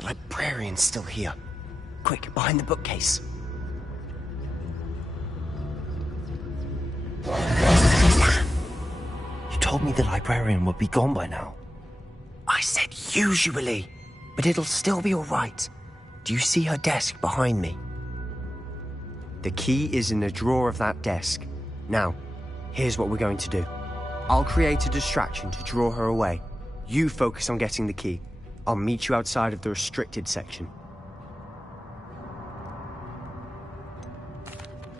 The librarian's still here. Quick, behind the bookcase. Damn! You told me the librarian would be gone by now. I said usually, but it'll still be all right. Do you see her desk behind me? The key is in the drawer of that desk. Now, here's what we're going to do. I'll create a distraction to draw her away. You focus on getting the key. I'll meet you outside of the restricted section.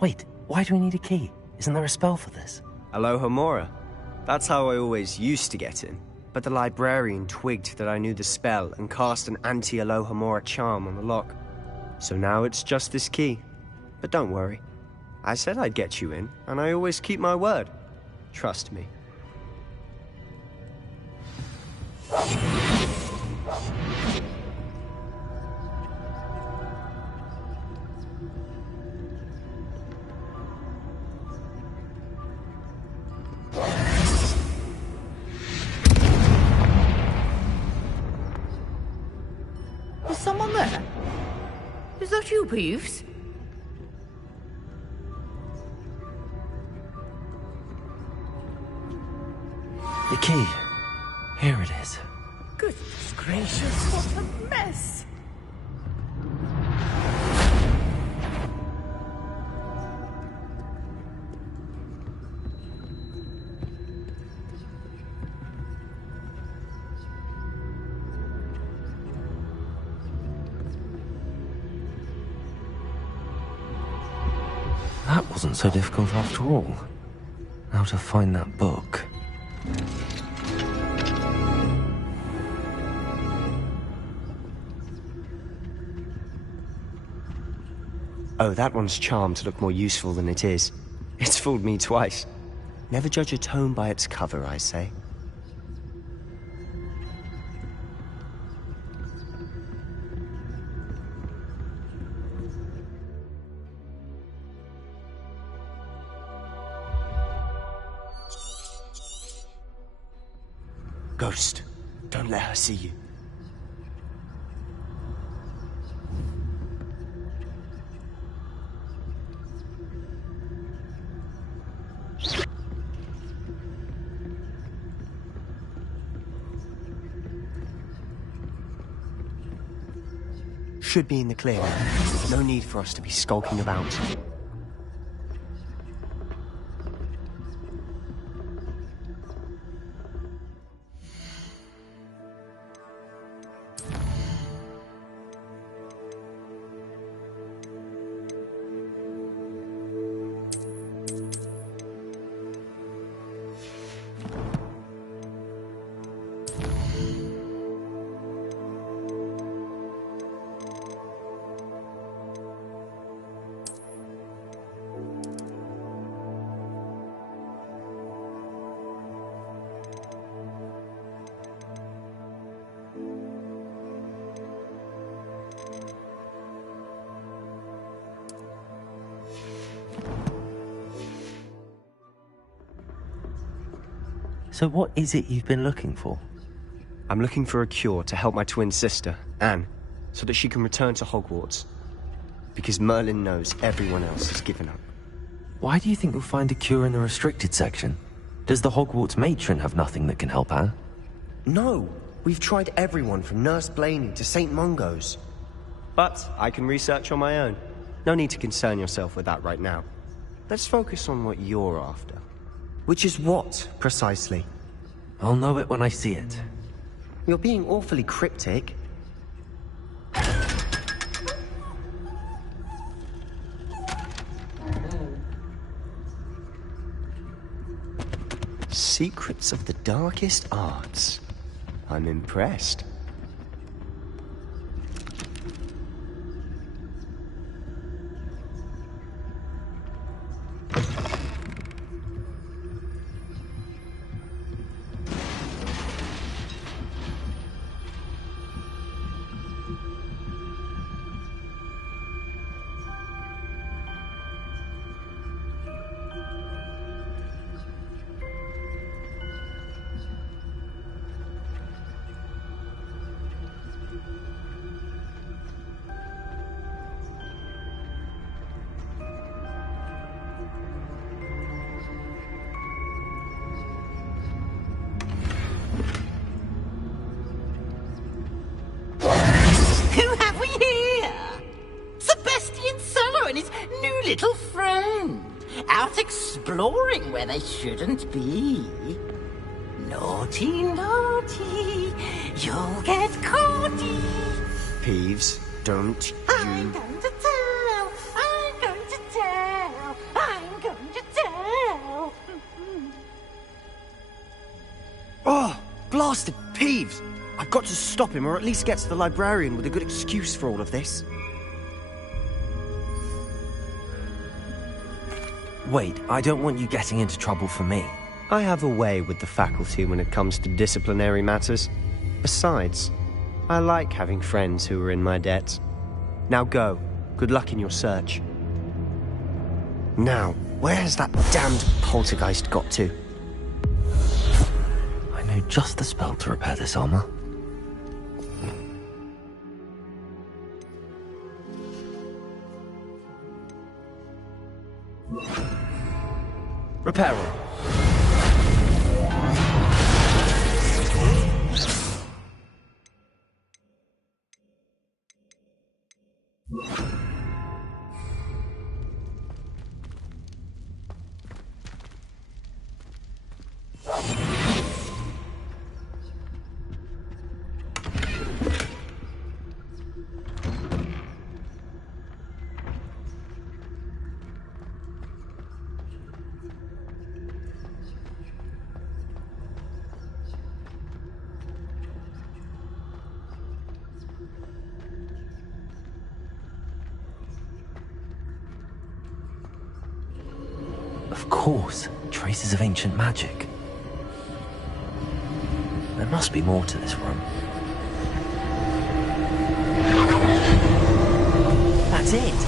Wait, why do we need a key? Isn't there a spell for this? Alohomora. That's how I always used to get in. But the librarian twigged that I knew the spell and cast an anti-Alohomora charm on the lock. So now it's just this key. But don't worry. I said I'd get you in, and I always keep my word. Trust me. Is someone there? Is that you, Peeves? The key. Here it is. Goodness gracious, what a mess! That wasn't so difficult after all. Now to find that book. Oh, that one's charmed to look more useful than it is. It's fooled me twice. Never judge a tome by its cover, I say. Ghost, don't let her see you. Should be in the clear now. No need for us to be skulking about. So what is it you've been looking for? I'm looking for a cure to help my twin sister, Anne, so that she can return to Hogwarts. Because Merlin knows everyone else has given up. Why do you think you'll find a cure in the restricted section? Does the Hogwarts matron have nothing that can help her? No! We've tried everyone from Nurse Blaney to St. Mungo's. But I can research on my own. No need to concern yourself with that right now. Let's focus on what you're after. Which is what, precisely? I'll know it when I see it. You're being awfully cryptic. Secrets of the darkest arts. I'm impressed. little friend, out exploring where they shouldn't be. Naughty, naughty, you'll get caughty. Peeves, don't I'm going to tell, I'm going to tell, I'm going to tell. Oh, blasted Peeves! I've got to stop him, or at least get to the librarian with a good excuse for all of this. Wait, I don't want you getting into trouble for me. I have a way with the faculty when it comes to disciplinary matters. Besides, I like having friends who are in my debt. Now go. Good luck in your search. Now, where has that damned poltergeist got to? I know just the spell to repair this armor. Repair all. Of course, traces of ancient magic. There must be more to this room. That's it!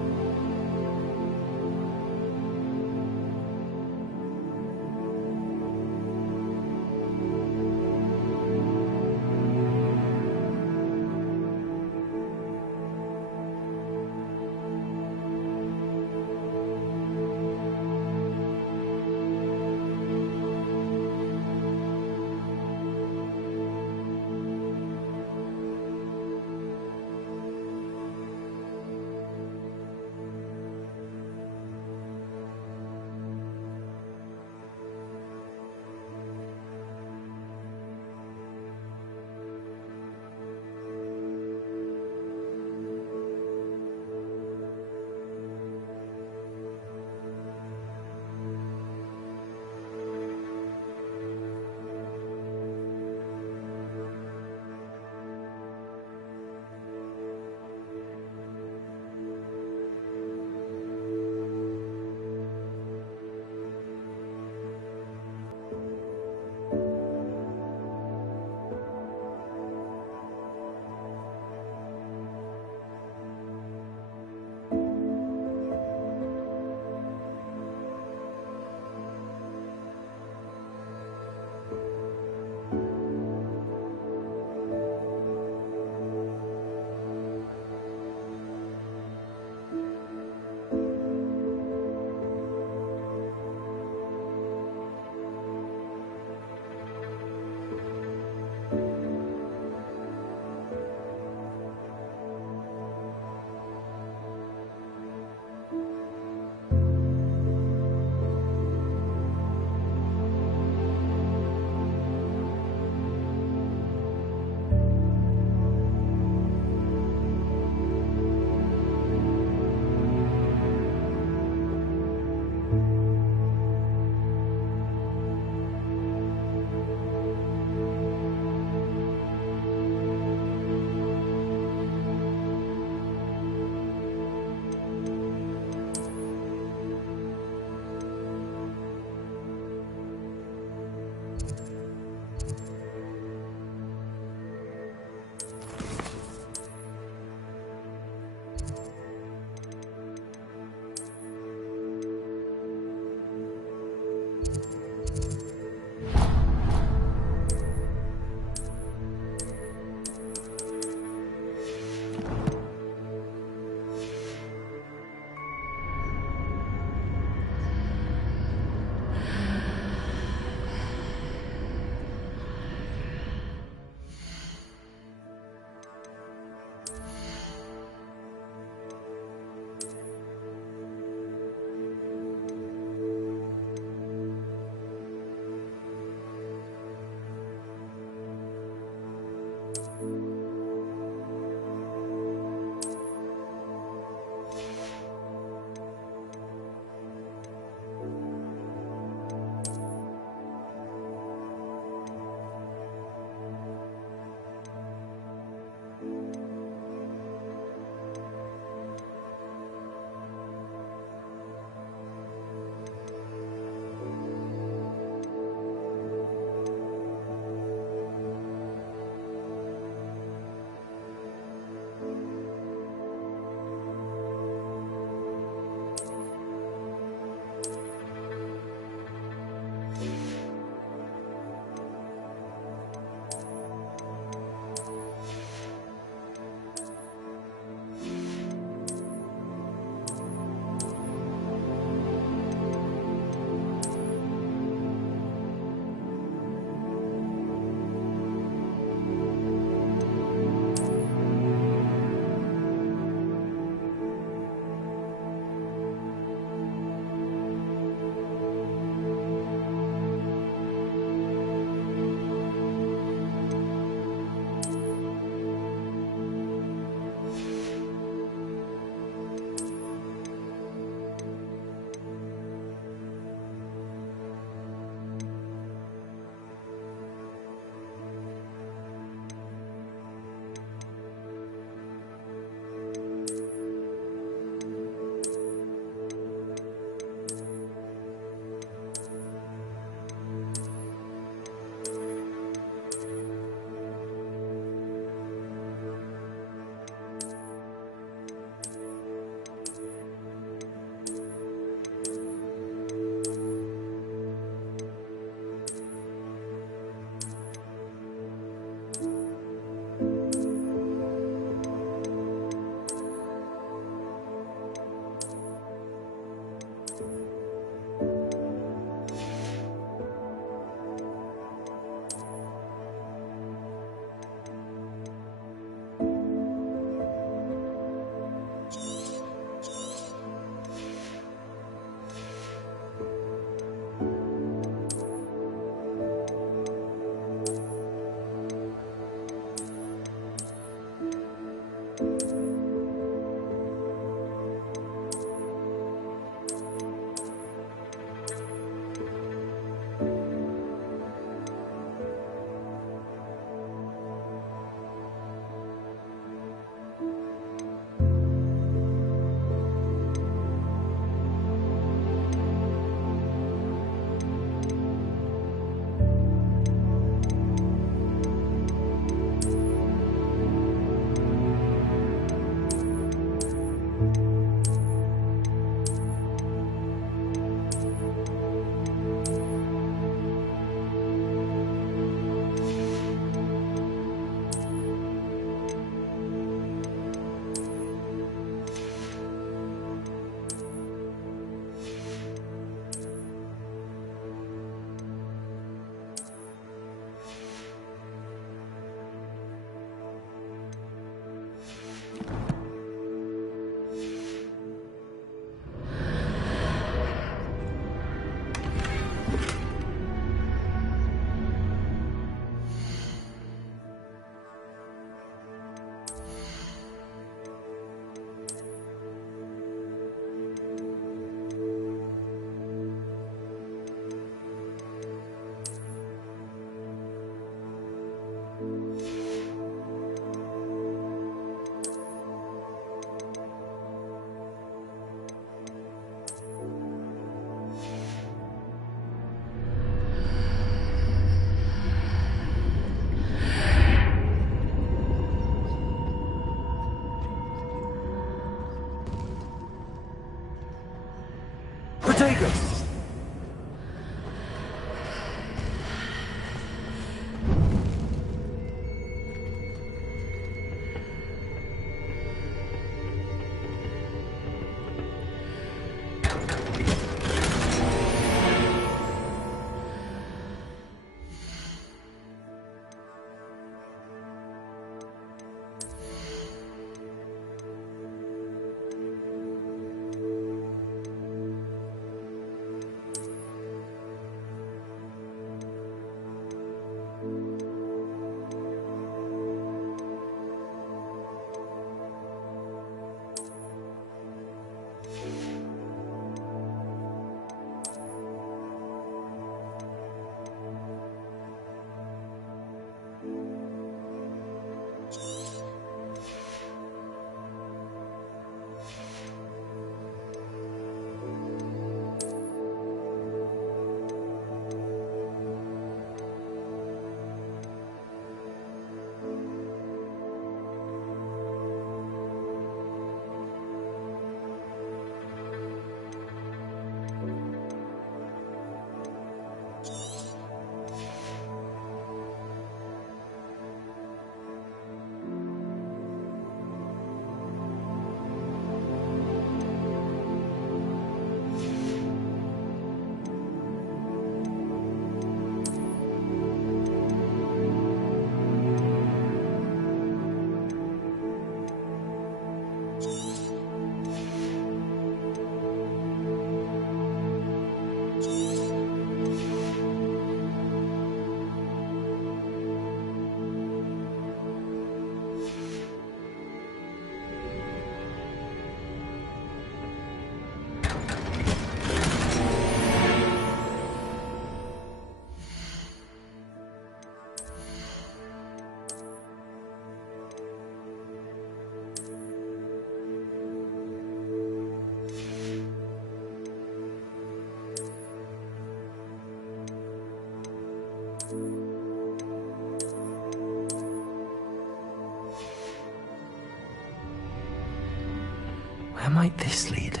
might this lead?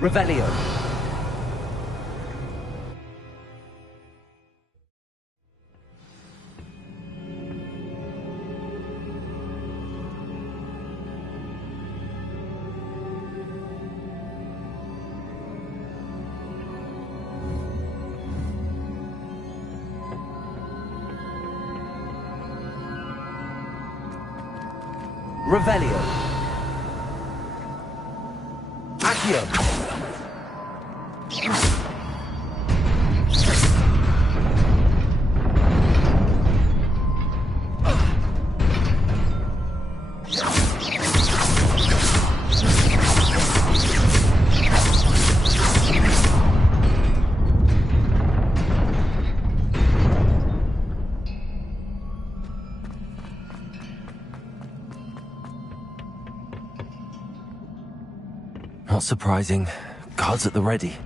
Revelio. Revelio. Accio. Not surprising. Guards at the ready.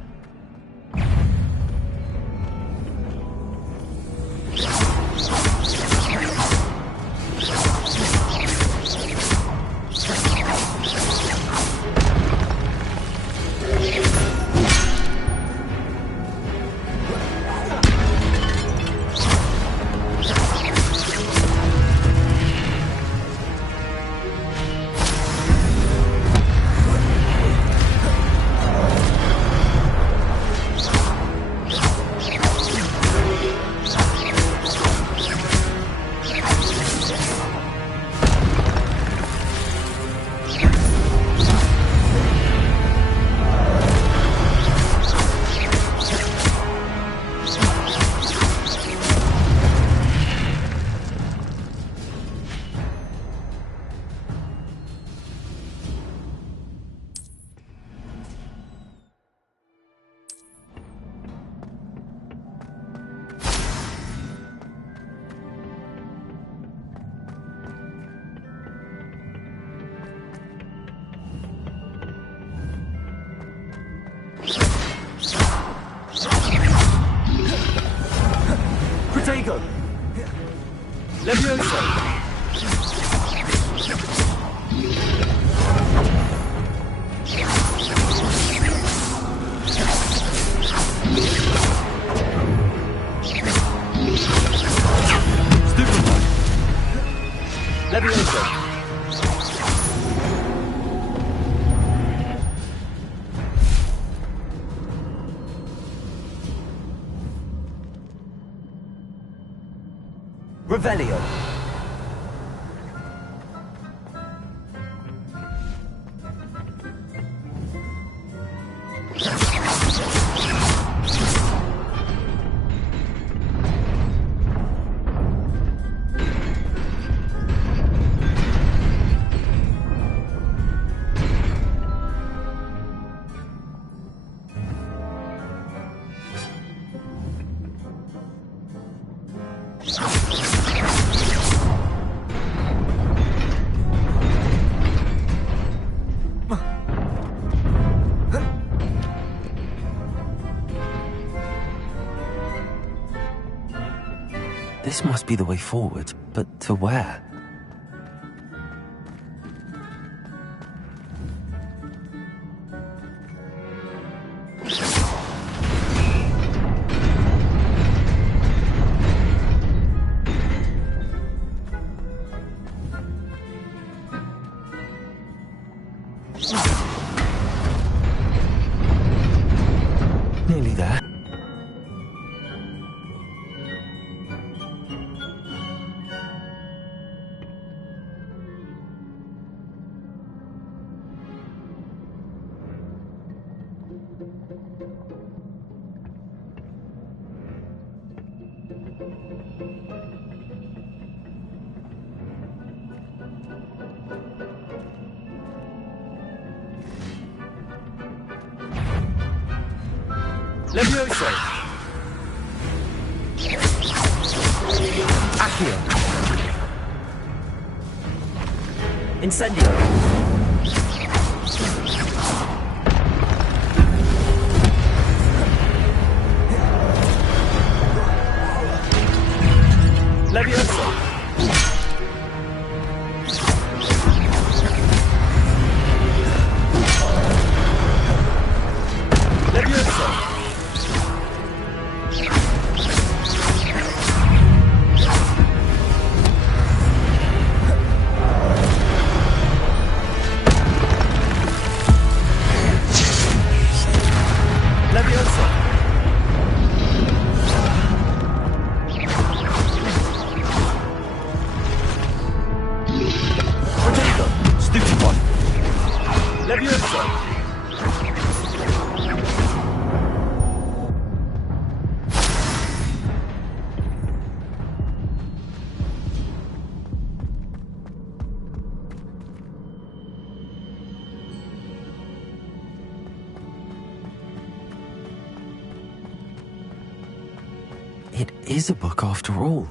Protego! Levioso! Stupefy! Levioso! Revelio. This must be the way forward, but to where? Nearly there. Levioso! Accio! Incendio! Levioso! It is a book after all.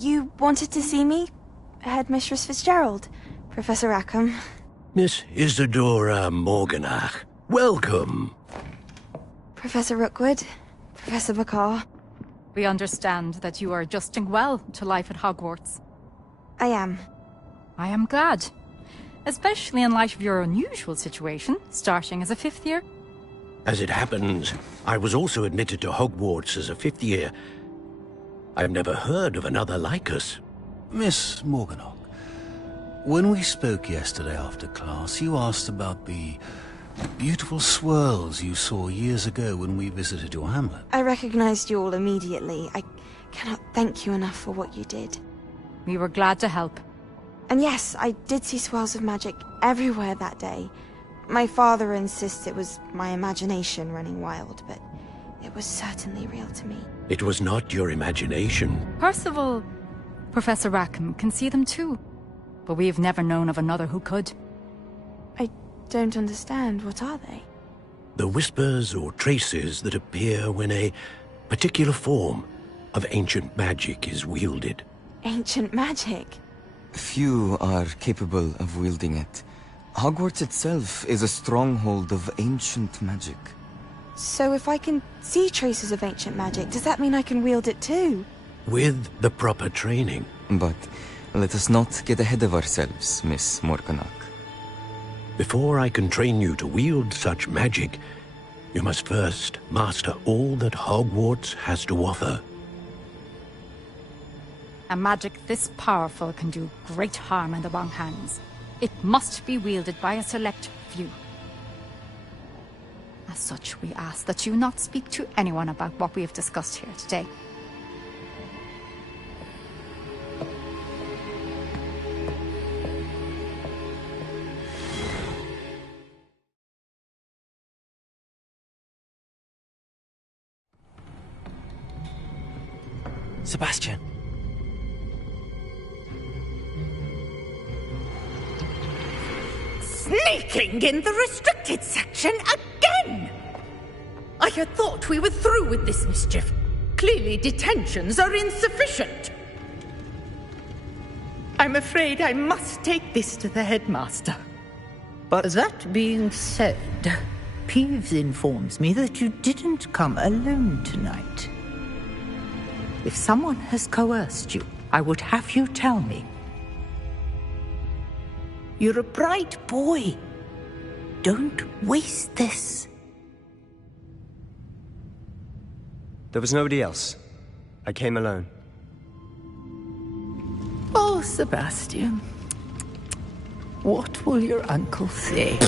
You wanted to see me? Headmistress Fitzgerald? Professor Rackham? Miss Isadora Morganach, welcome. Professor Rookwood? Professor Bakar? We understand that you are adjusting well to life at Hogwarts. I am. I am glad. Especially in light of your unusual situation, starting as a 5th year. As it happens, I was also admitted to Hogwarts as a 5th year. I've never heard of another like us. Miss Morganach, when we spoke yesterday after class, you asked about the beautiful swirls you saw years ago when we visited your hamlet. I recognized you all immediately. I cannot thank you enough for what you did. We were glad to help. And yes, I did see swirls of magic everywhere that day. My father insists it was my imagination running wild, but it was certainly real to me. It was not your imagination. Percival, Professor Rackham can see them too. But we've never known of another who could. I don't understand. What are they? The whispers or traces that appear when a particular form of ancient magic is wielded. Ancient magic? Few are capable of wielding it. Hogwarts itself is a stronghold of ancient magic. So if I can see traces of ancient magic, does that mean I can wield it too? With the proper training. But let us not get ahead of ourselves, Miss Morganach. Before I can train you to wield such magic, you must first master all that Hogwarts has to offer. A magic this powerful can do great harm in the wrong hands. It must be wielded by a select few. As such, we ask that you not speak to anyone about what we have discussed here today. Sebastian. Sneaking in the restricted section again! I had thought we were through with this mischief. Clearly detentions are insufficient. I'm afraid I must take this to the headmaster. But that being said, Peeves informs me that you didn't come alone tonight. If someone has coerced you, I would have you tell me. You're a bright boy. Don't waste this. There was nobody else. I came alone. Oh, Sebastian. What will your uncle say?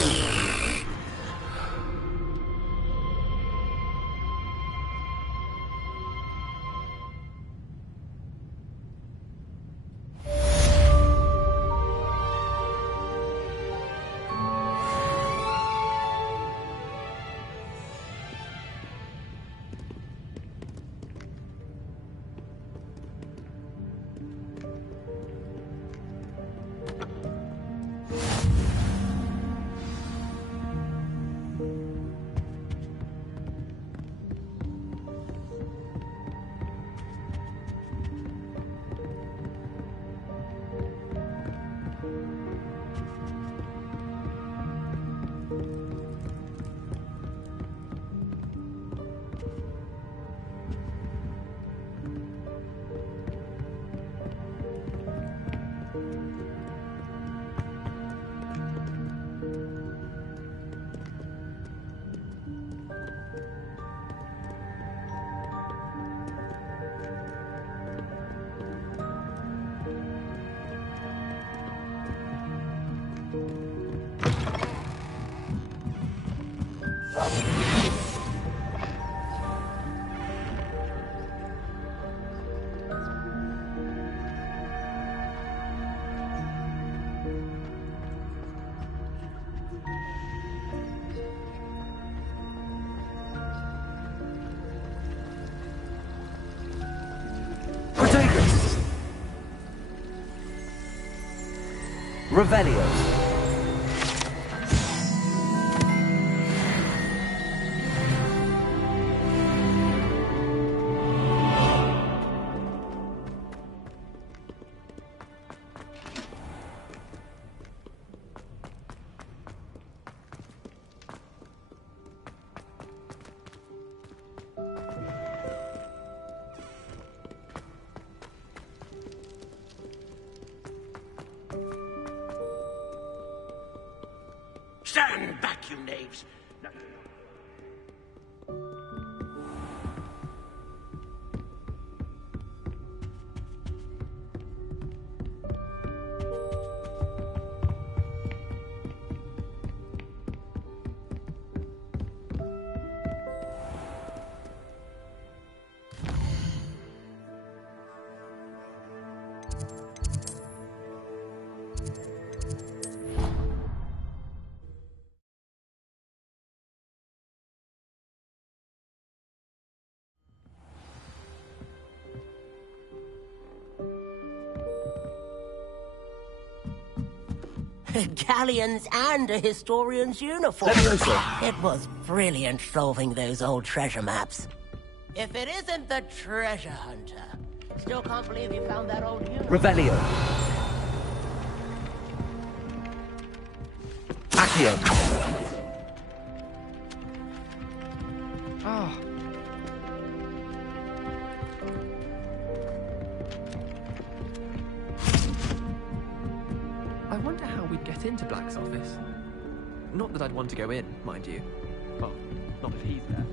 Revelio. Stand back, you knaves! No. Galleons and a historian's uniform. It was brilliant solving those old treasure maps. If it isn't the treasure hunter. Still can't believe you found that old uniform. Revelio. Accio. Ah. I wonder how we'd get into Black's office. Not that I'd want to go in, mind you. Well, not if he's there.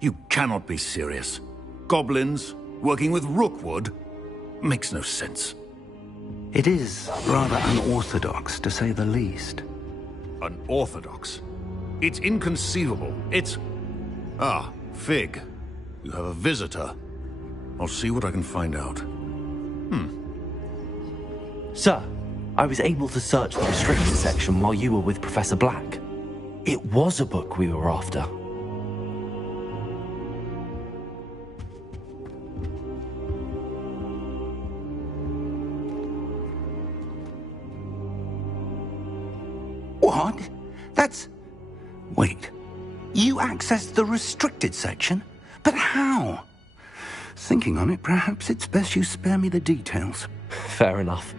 You cannot be serious. Goblins working with Rookwood? Makes no sense. It is rather unorthodox, to say the least. Unorthodox? It's inconceivable. It's... Ah, Fig. You have a visitor. I'll see what I can find out. Sir, I was able to search the restricted section while you were with Professor Black. It was a book we were after. What? That's... Wait. You accessed the restricted section? But how? Thinking on it, perhaps it's best you spare me the details. Fair enough.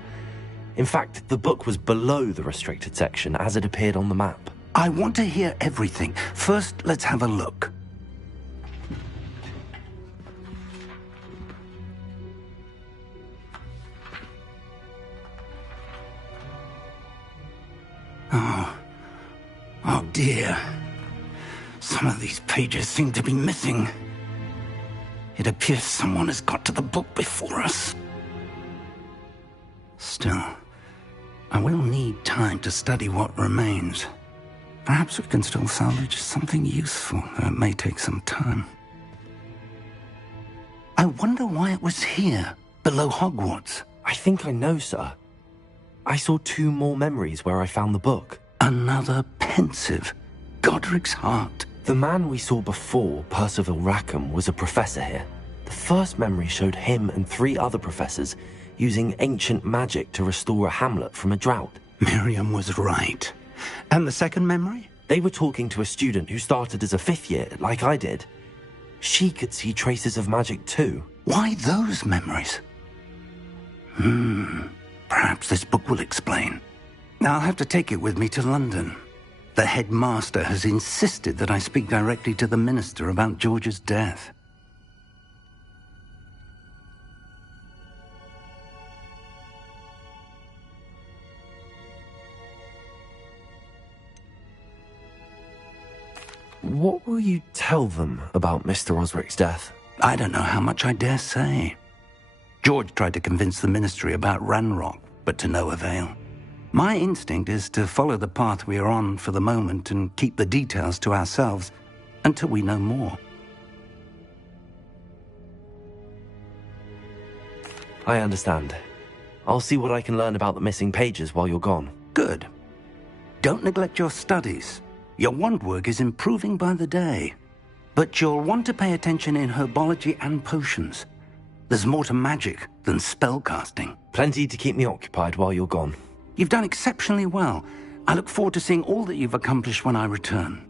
In fact, the book was below the restricted section as it appeared on the map. I want to hear everything. First, let's have a look. Oh dear. Some of these pages seem to be missing. It appears someone has got to the book before us. Still, I will need time to study what remains. Perhaps we can still salvage something useful, though it may take some time. I wonder why it was here, below Hogwarts. I think I know, sir. I saw 2 more memories where I found the book. Another pensive. Godric's heart. The man we saw before, Percival Rackham, was a professor here. The first memory showed him and 3 other professors using ancient magic to restore a hamlet from a drought. Miriam was right. And the second memory? They were talking to a student who started as a 5th year, like I did. She could see traces of magic too. Why those memories? Perhaps this book will explain. I'll have to take it with me to London. The headmaster has insisted that I speak directly to the minister about George's death. What will you tell them about Mr. Osric's death? I don't know how much I dare say. George tried to convince the ministry about Ranrock, but to no avail. My instinct is to follow the path we are on for the moment and keep the details to ourselves until we know more. I understand. I'll see what I can learn about the missing pages while you're gone. Good. Don't neglect your studies. Your wand work is improving by the day. But you'll want to pay attention in herbology and potions. There's more to magic than spellcasting. Plenty to keep me occupied while you're gone. You've done exceptionally well. I look forward to seeing all that you've accomplished when I return.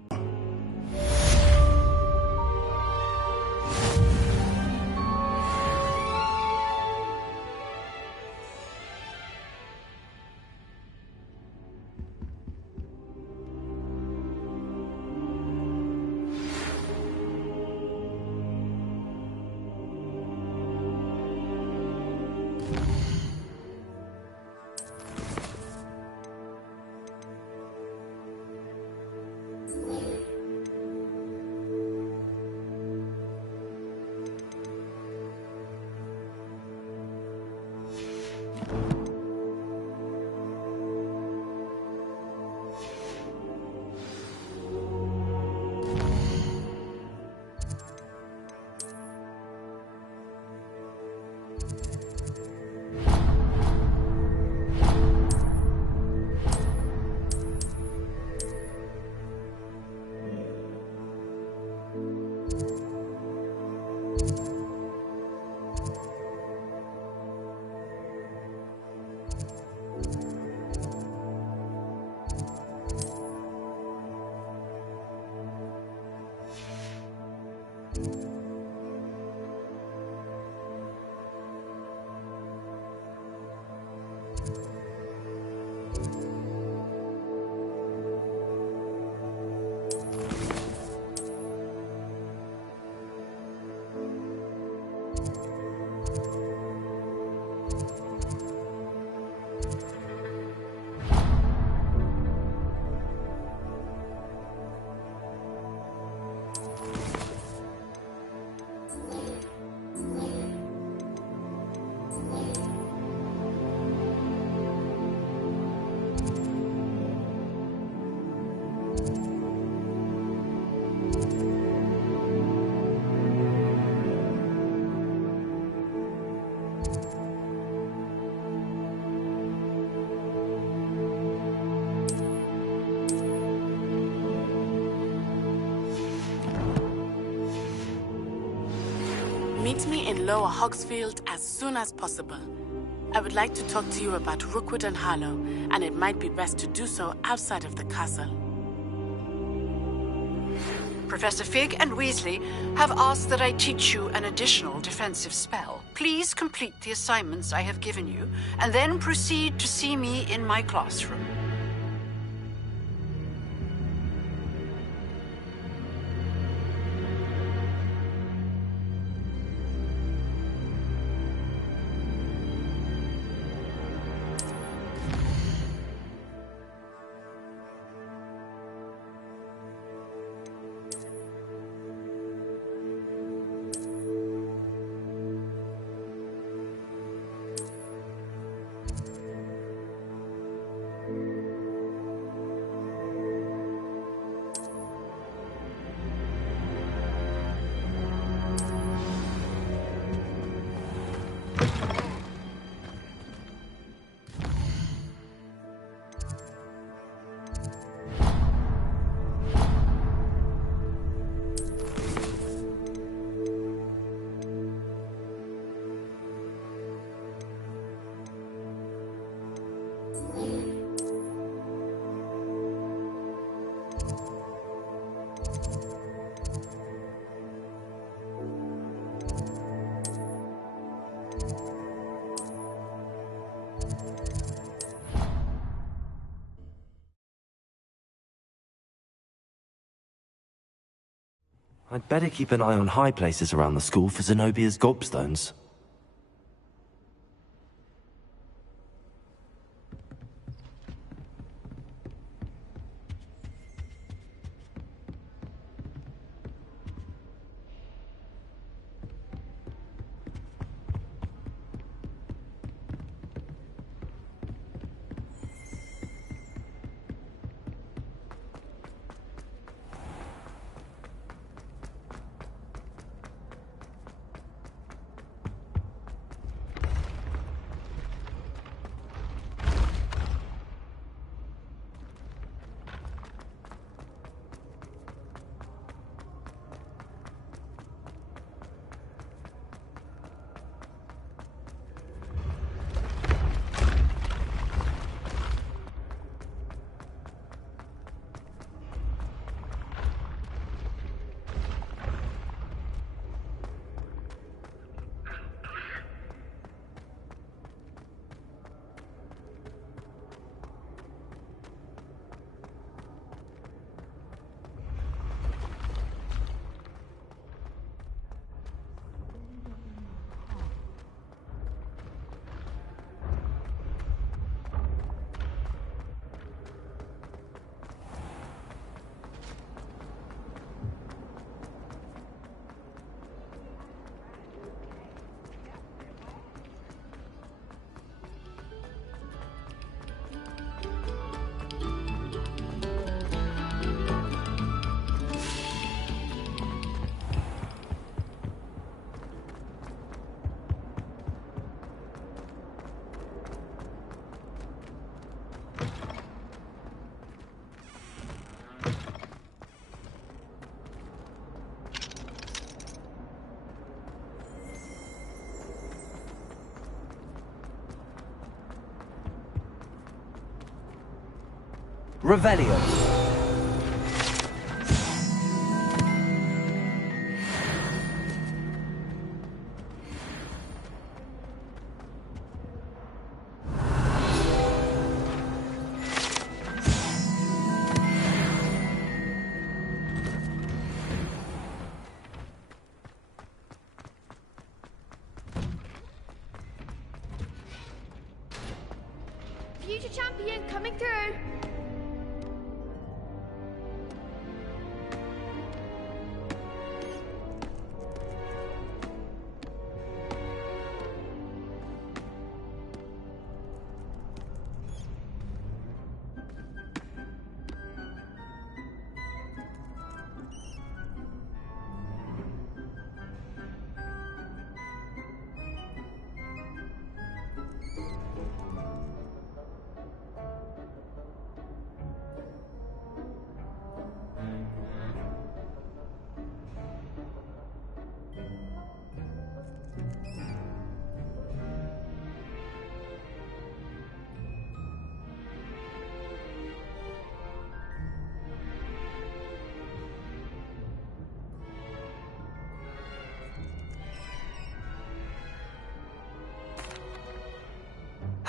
in Lower Hogsfield as soon as possible. I would like to talk to you about Rookwood and Harlow, and it might be best to do so outside of the castle. Professor Fig and Weasley have asked that I teach you an additional defensive spell. Please complete the assignments I have given you, and then proceed to see me in my classroom. I'd better keep an eye on high places around the school for Zenobia's gobstones. Revelio. Future champion coming through.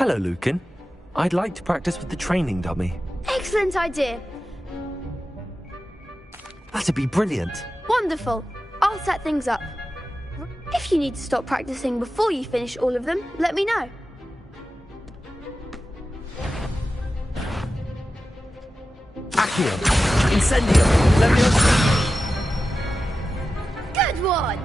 Hello, Lucan. I'd like to practice with the training dummy. Excellent idea. That'd be brilliant. Wonderful. I'll set things up. If you need to stop practicing before you finish all of them, let me know. Accio! Incendio! Leviosa! Good one!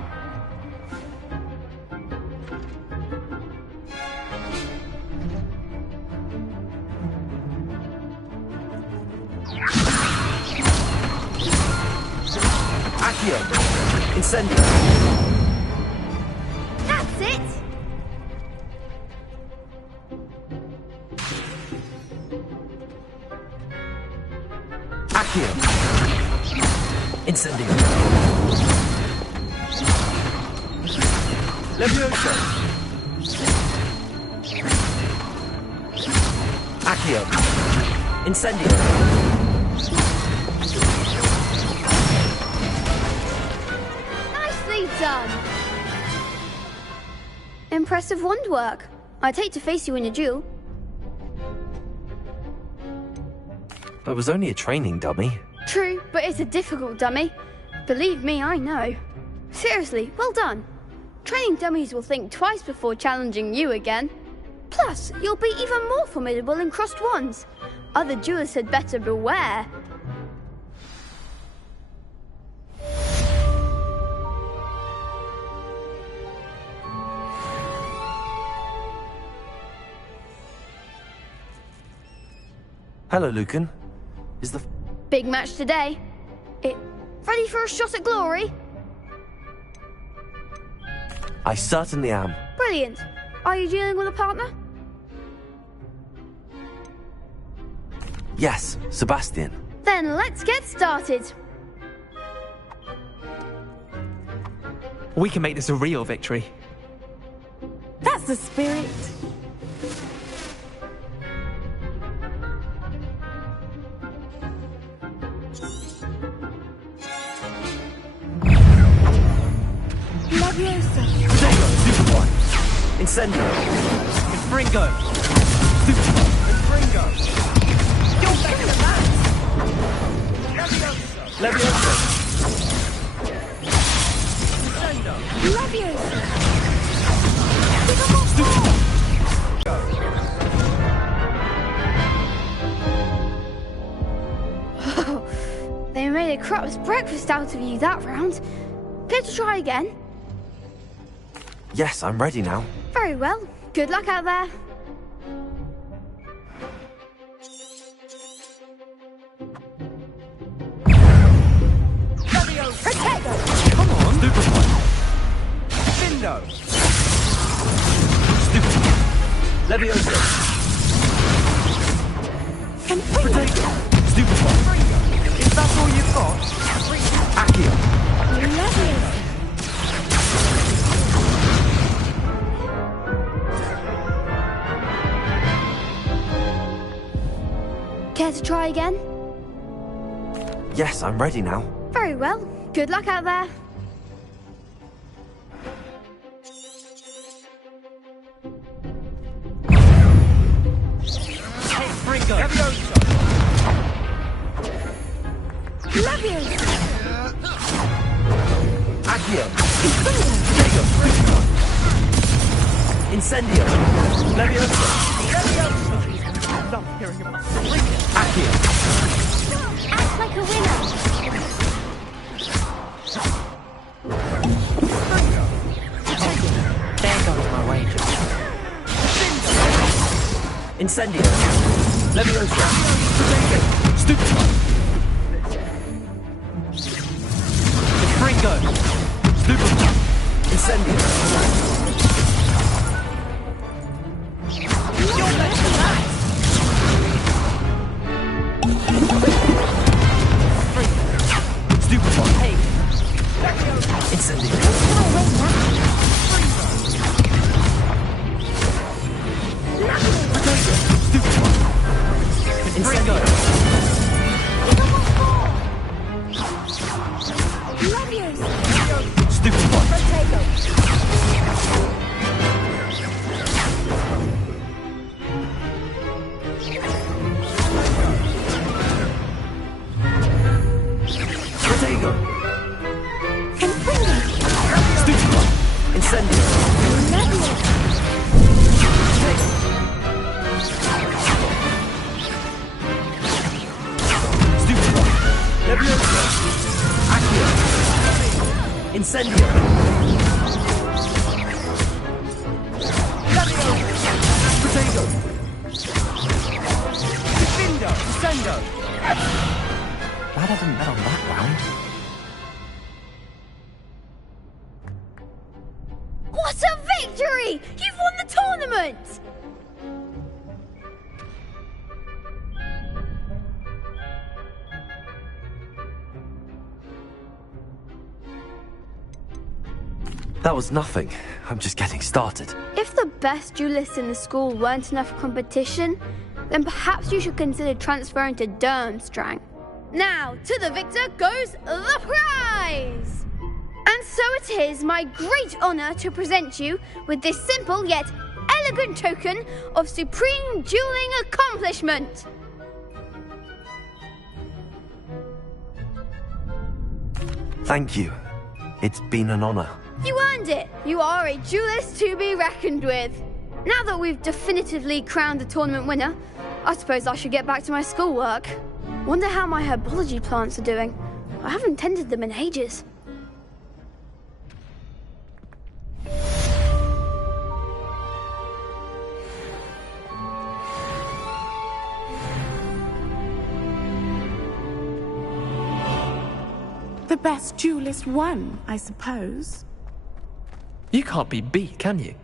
Accio! Incendio! That's it! Accio! Incendio! Leviosa! Accio! Incendio! Nicely done! Impressive wand work. I'd hate to face you in a duel. It was only a training dummy. True, but it's a difficult dummy. Believe me, I know. Seriously, well done. Training dummies will think twice before challenging you again. Plus, you'll be even more formidable in crossed wands. Other duelists had better beware. Hello, Lucan. Is the Big match today. Ready for a shot at glory? I certainly am. Brilliant. Are you dealing with a partner? Yes, Sebastian. Then let's get started. We can make this a real victory. That's the spirit. Leviosa! Potato! Super one! Incendio! Infringo! Super one! Infringo! You're better than that! Leviosa! Leviosa! Potato! Leviosa! Super one! Oh, they made a crap's breakfast out of you that round. Care to try again? Yes, I'm ready now. Very well. Good luck out there. Potato! Come on! Super one! Findo! Stupid one! Leviosa! Potato! Stupid one! Is that all you've got? Accio! Leviosa! Care to try again? Yes, I'm ready now. Very well. Good luck out there. Fringo! Leviosa! Leviosa! Accio! Incendio! Leviosa! I love hearing about Accio! Act like a winner! There goes my wager. Incendio! Leviosa! Stupid one! Fringo! Stupid one! Incendio! You're better than that! Stupid one! Hey! Incendio! Stupid one! Incendio! Stupid one! Incendio! Potato! Defendo! Descendo! Glad I didn't bet on that round. What a victory! You've won the tournament! That was nothing. I'm just getting started. If the best duelists in the school weren't enough for competition, then perhaps you should consider transferring to Durmstrang. Now, to the victor goes the prize! And so it is my great honour to present you with this simple yet elegant token of supreme dueling accomplishment. Thank you. It's been an honor. You earned it! You are a duelist to be reckoned with. Now that we've definitively crowned the tournament winner, I suppose I should get back to my schoolwork. Wonder how my herbology plants are doing. I haven't tended them in ages. The best duelist won, I suppose. You can't be beat, can you?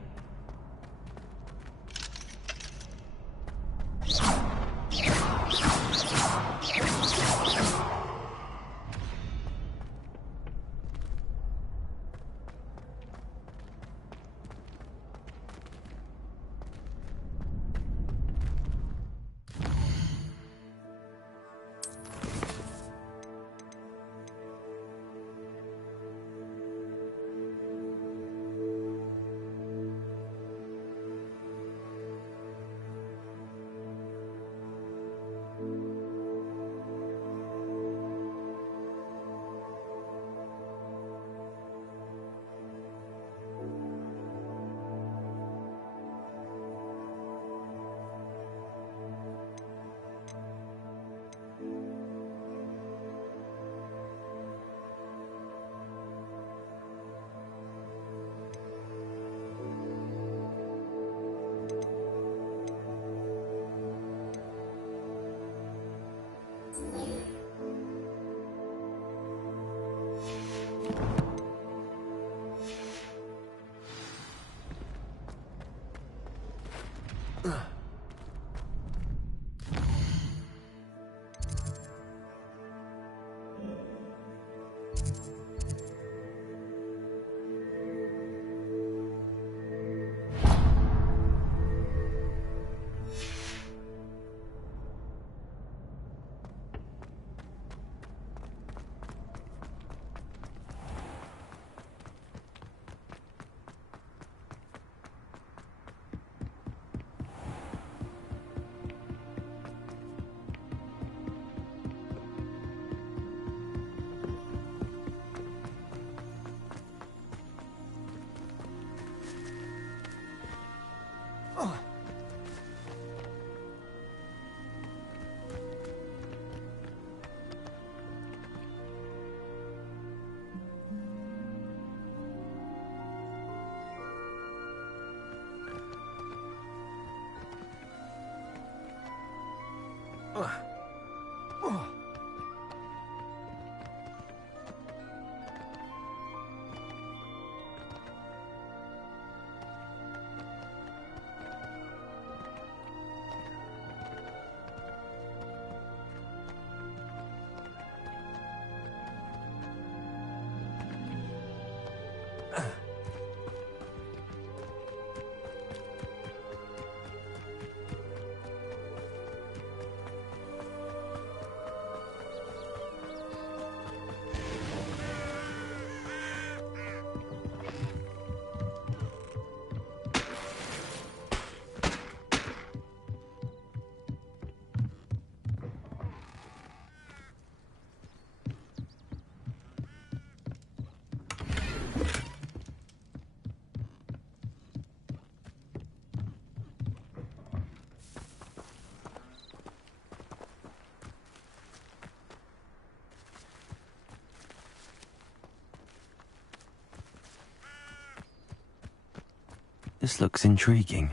This looks intriguing.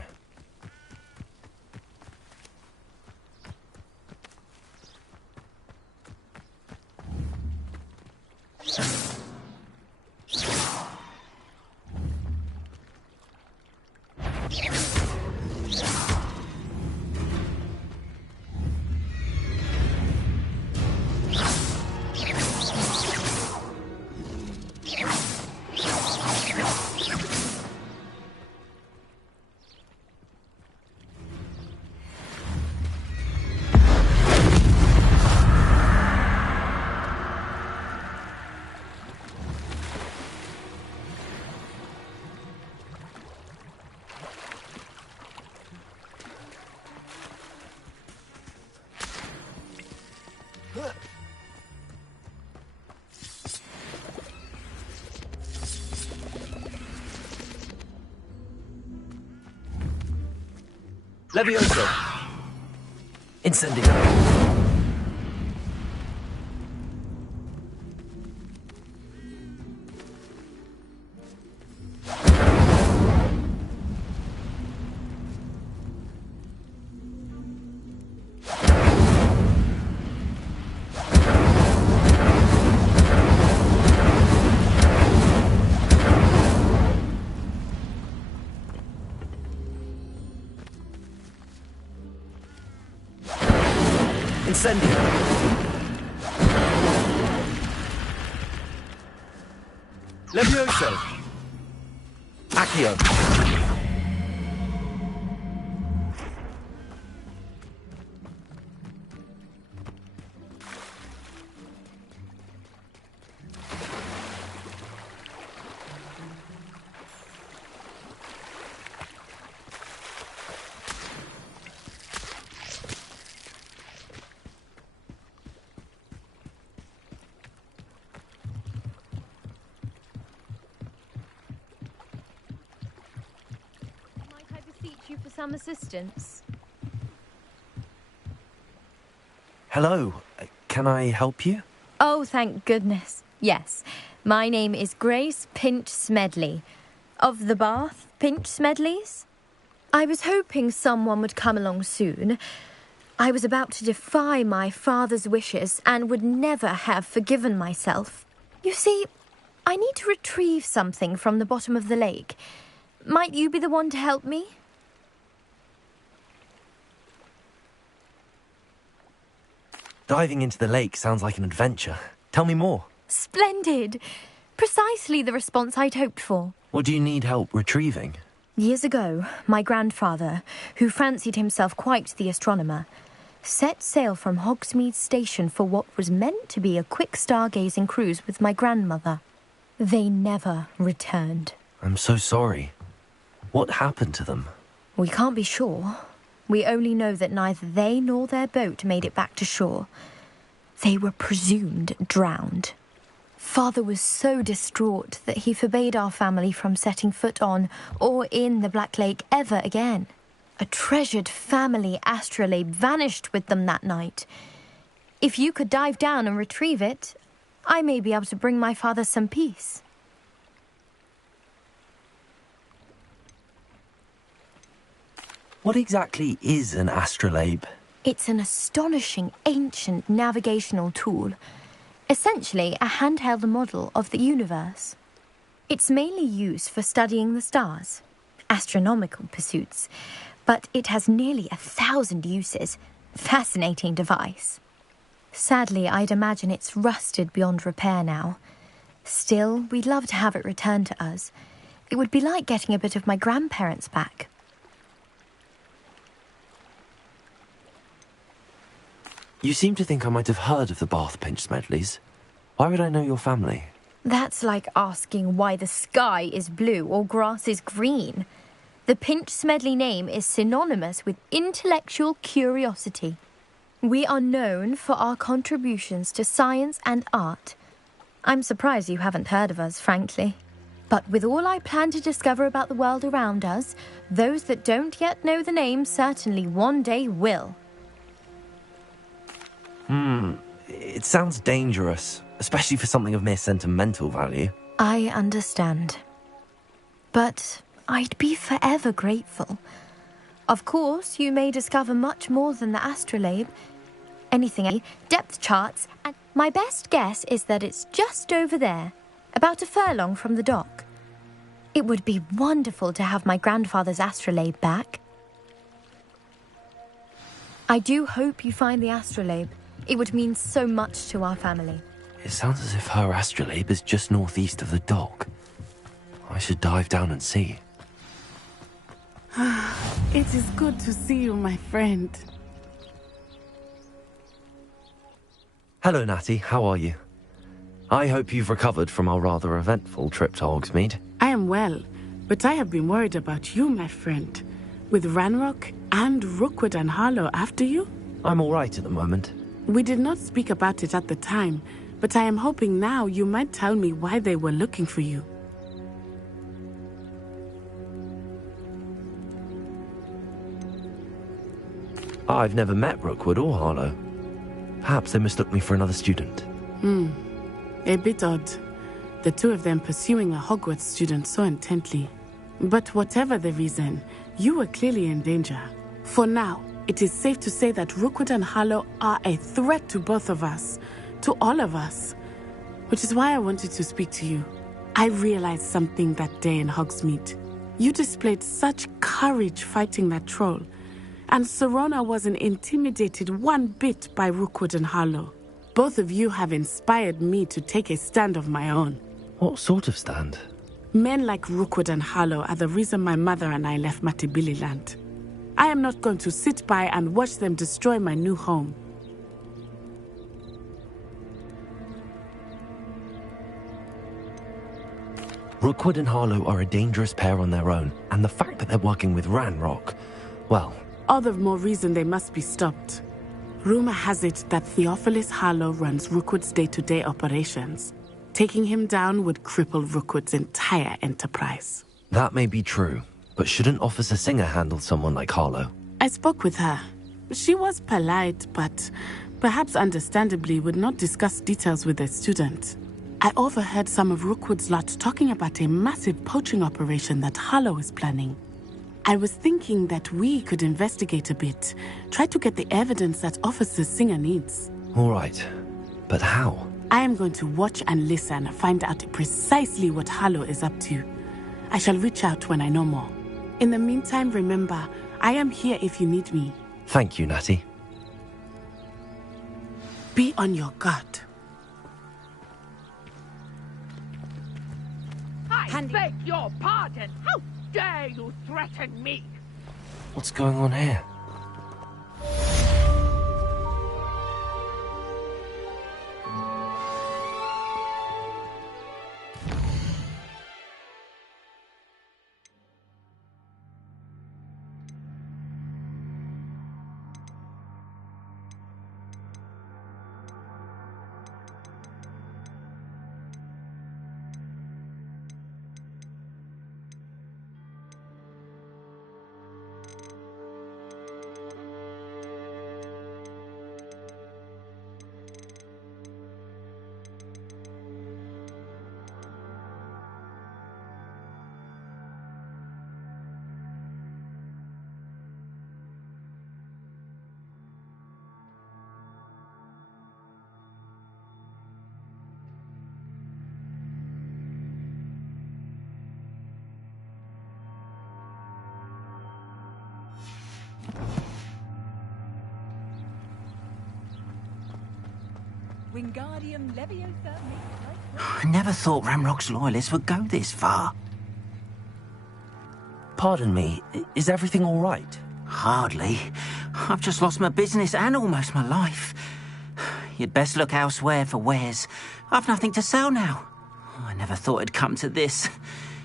Levioso! Incendio! Incendio! Levioso! Accio! You for some assistance. Hello. Can I help you? Oh, thank goodness. Yes. My name is Grace Pinch Smedley. Of the Bath Pinch Smedleys? I was hoping someone would come along soon. I was about to defy my father's wishes and would never have forgiven myself. You see, I need to retrieve something from the bottom of the lake. Might you be the one to help me? Diving into the lake sounds like an adventure. Tell me more. Splendid! Precisely the response I'd hoped for. What do you need help retrieving? Years ago, my grandfather, who fancied himself quite the astronomer, set sail from Hogsmeade Station for what was meant to be a quick stargazing cruise with my grandmother. They never returned. I'm so sorry. What happened to them? We can't be sure. We only know that neither they nor their boat made it back to shore. They were presumed drowned. Father was so distraught that he forbade our family from setting foot on or in the Black Lake ever again. A treasured family astrolabe vanished with them that night. If you could dive down and retrieve it, I may be able to bring my father some peace. What exactly is an astrolabe? It's an astonishing ancient navigational tool. Essentially a handheld model of the universe. It's mainly used for studying the stars, astronomical pursuits, but it has nearly 1,000 uses. Fascinating device. Sadly, I'd imagine it's rusted beyond repair now. Still, we'd love to have it returned to us. It would be like getting a bit of my grandparents back. You seem to think I might have heard of the Bath Pinch Smedleys. Why would I know your family? That's like asking why the sky is blue or grass is green. The Pinch Smedley name is synonymous with intellectual curiosity. We are known for our contributions to science and art. I'm surprised you haven't heard of us, frankly. But with all I plan to discover about the world around us, those that don't yet know the name certainly one day will. It sounds dangerous, especially for something of mere sentimental value. I understand. But I'd be forever grateful. Of course, you may discover much more than the astrolabe. Anything, depth charts, and my best guess is that it's just over there, about a furlong from the dock. It would be wonderful to have my grandfather's astrolabe back. I do hope you find the astrolabe. It would mean so much to our family. It sounds as if her astrolabe is just northeast of the dock. I should dive down and see. It is good to see you, my friend. Hello, Natty. How are you? I hope you've recovered from our rather eventful trip to Hogsmeade. I am well, but I have been worried about you, my friend. With Ranrock and Rookwood and Harlow after you? I'm all right at the moment. We did not speak about it at the time, but I am hoping now you might tell me why they were looking for you. I've never met Rookwood or Harlow. Perhaps they mistook me for another student. A bit odd. The two of them pursuing a Hogwarts student so intently. But whatever the reason, you were clearly in danger. For now, it is safe to say that Rookwood and Harlow are a threat to both of us, to all of us. Which is why I wanted to speak to you. I realized something that day in Hogsmeade. You displayed such courage fighting that troll. And Serona wasn't intimidated one bit by Rookwood and Harlow. Both of you have inspired me to take a stand of my own. What sort of stand? Men like Rookwood and Harlow are the reason my mother and I left Matibili Land. I am not going to sit by and watch them destroy my new home. Rookwood and Harlow are a dangerous pair on their own, and the fact that they're working with Ranrock, well... All the more reason they must be stopped. Rumor has it that Theophilus Harlow runs Rookwood's day-to-day operations. Taking him down would cripple Rookwood's entire enterprise. That may be true, but shouldn't Officer Singer handle someone like Harlow? I spoke with her. She was polite, but perhaps understandably would not discuss details with a student. I overheard some of Rookwood's lot talking about a massive poaching operation that Harlow is planning. I was thinking that we could investigate a bit, try to get the evidence that Officer Singer needs. All right, but how? I am going to watch and listen, find out precisely what Harlow is up to. I shall reach out when I know more. In the meantime, remember, I am here if you need me. Thank you, Natty. Be on your guard. I beg your pardon. How dare you threaten me? What's going on here? Wingardium Leviosa. I never thought Ranrock's loyalists would go this far. Pardon me, is everything all right? Hardly. I've just lost my business and almost my life. You'd best look elsewhere for wares. I've nothing to sell now. I never thought it'd come to this.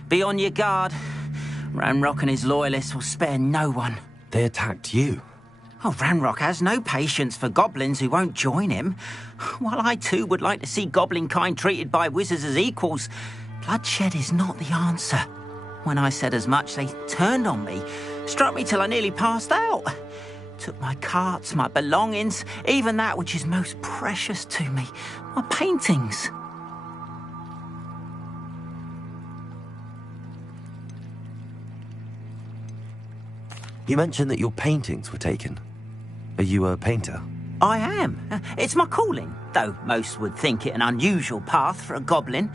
Be on your guard. Ranrock and his loyalists will spare no one. They attacked you. Oh, Ranrock has no patience for goblins who won't join him. While I too would like to see goblin kind treated by wizards as equals, bloodshed is not the answer. When I said as much, they turned on me, struck me till I nearly passed out. Took my carts, my belongings, even that which is most precious to me, my paintings. You mentioned that your paintings were taken. Are you a painter? I am. It's my calling, though most would think it an unusual path for a goblin.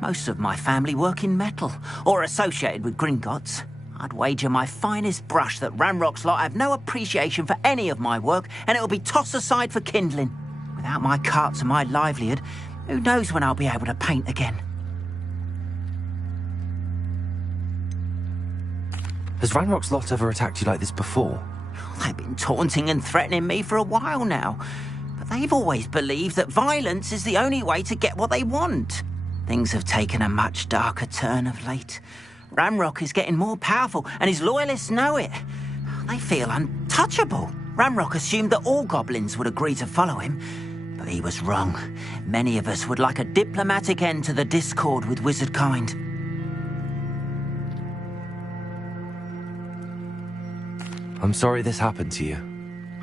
Most of my family work in metal, or associated with Gringotts. I'd wager my finest brush that Ranrock's lot have no appreciation for any of my work, and it'll be tossed aside for kindling. Without my carts and my livelihood, who knows when I'll be able to paint again. Has Ranrock's lot ever attacked you like this before? They've been taunting and threatening me for a while now, but they've always believed that violence is the only way to get what they want. Things have taken a much darker turn of late. Ranrock is getting more powerful, and his loyalists know it. They feel untouchable. Ranrock assumed that all goblins would agree to follow him, but he was wrong. Many of us would like a diplomatic end to the discord with wizard kind. I'm sorry this happened to you.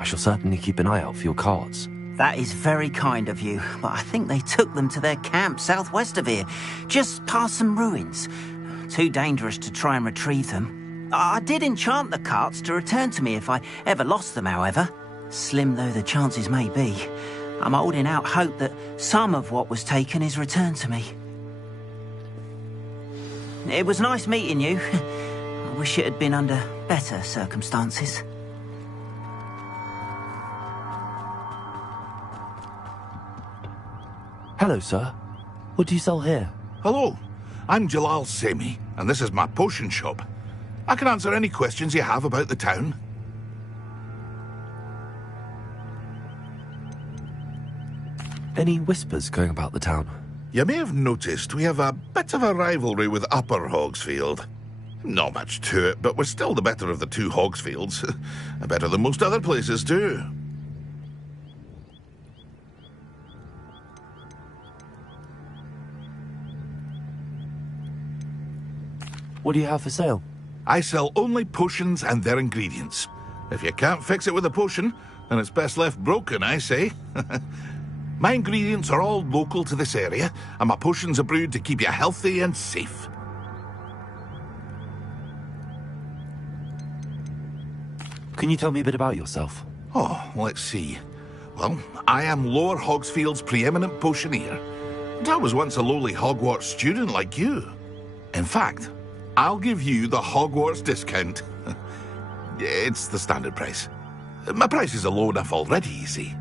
I shall certainly keep an eye out for your carts. That is very kind of you, but I think they took them to their camp southwest of here, just past some ruins. Too dangerous to try and retrieve them. I did enchant the carts to return to me if I ever lost them, however. Slim though the chances may be, I'm holding out hope that some of what was taken is returned to me. It was nice meeting you. I wish it had been under better circumstances. Hello, sir. What do you sell here? Hello, I'm Jalal Semi, and this is my potion shop. I can answer any questions you have about the town. Any whispers going about the town? You may have noticed we have a bit of a rivalry with Upper Hogsfield. Not much to it, but we're still the better of the two Hogsfields. Better than most other places, too. What do you have for sale? I sell only potions and their ingredients. If you can't fix it with a potion, then it's best left broken, I say. My ingredients are all local to this area, and my potions are brewed to keep you healthy and safe. Can you tell me a bit about yourself? Oh, let's see. Well, I am Lower Hogsfield's preeminent potioneer. And I was once a lowly Hogwarts student like you. In fact, I'll give you the Hogwarts discount. It's the standard price. My prices are low enough already, you see.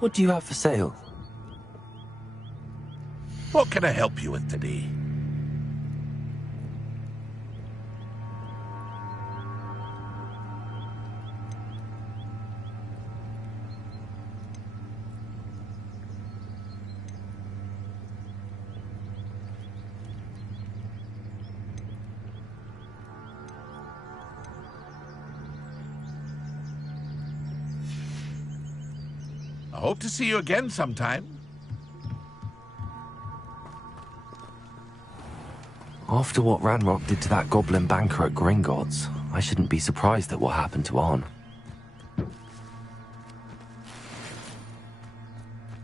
What do you have for sale? What can I help you with today? I hope to see you again sometime. After what Ranrock did to that goblin banker at Gringotts, I shouldn't be surprised at what happened to Arn.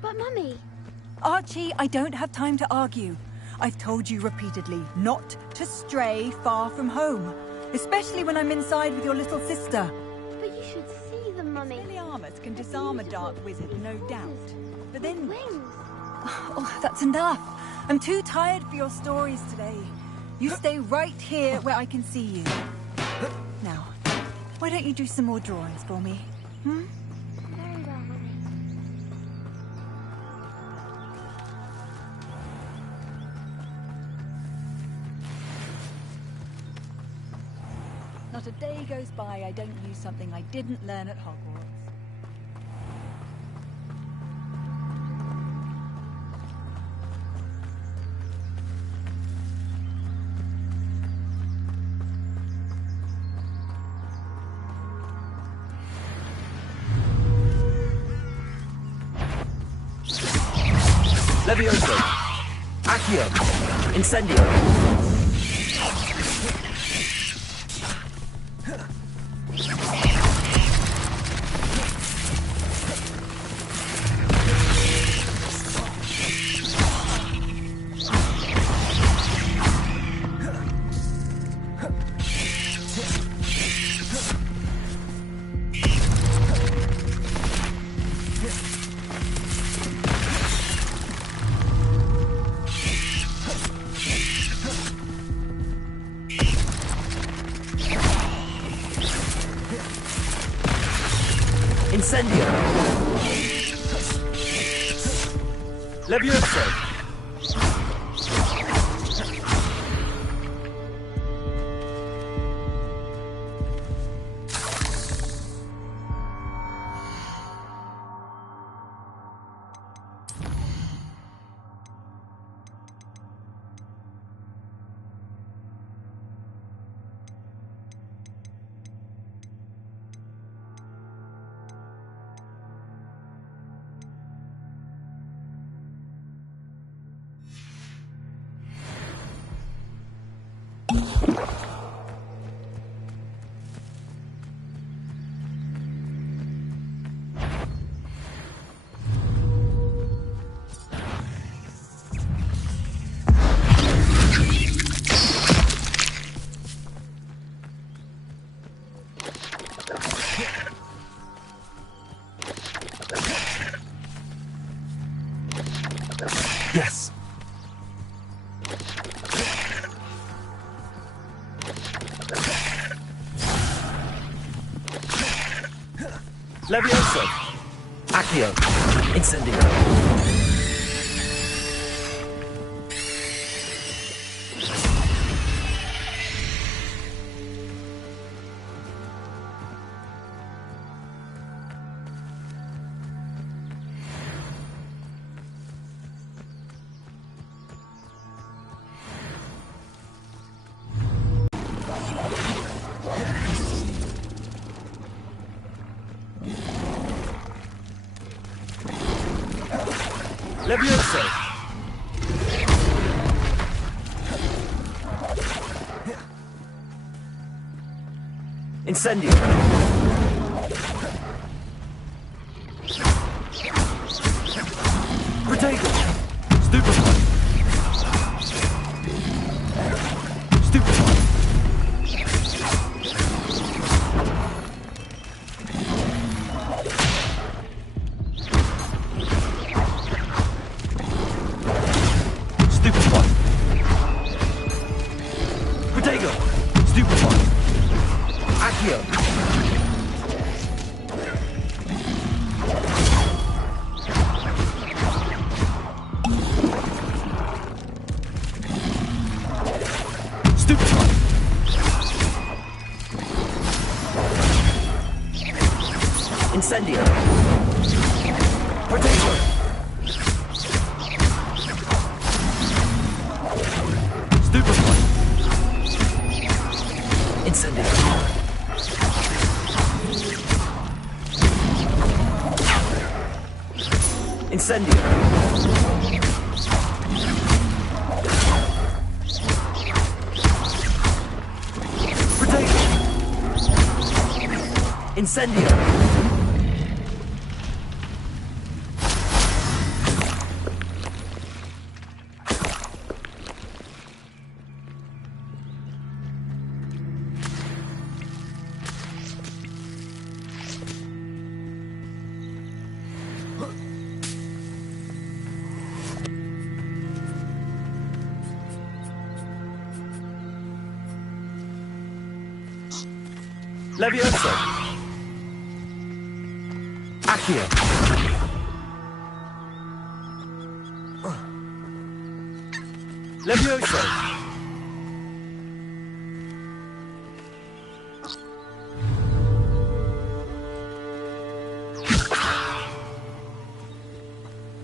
But Mummy... Archie, I don't have time to argue. I've told you repeatedly not to stray far from home, especially when I'm inside with your little sister. But you should see them, Mummy. Expelliarmus can disarm a dark wizard, no doubt. But then... Wings. Oh, that's enough. I'm too tired for your stories today. You stay right here where I can see you. Now, why don't you do some more drawings for me? Hmm? Very well, Mummy. Not a day goes by I don't use something I didn't learn at Hogwarts. Levioso! Accio! Incendio! Incendio! Levioso! Yes. Levioso! Accio! Incendio! Levioso! Incendio! Protego! Stupefy! Stupefy! Stupefy! Protego! Stupefy! Accio! Stupefy! Incendio! Protego! Stupefy! Incendio! Incendio! Protego! Incendio! Levioso! Accio! Levioso!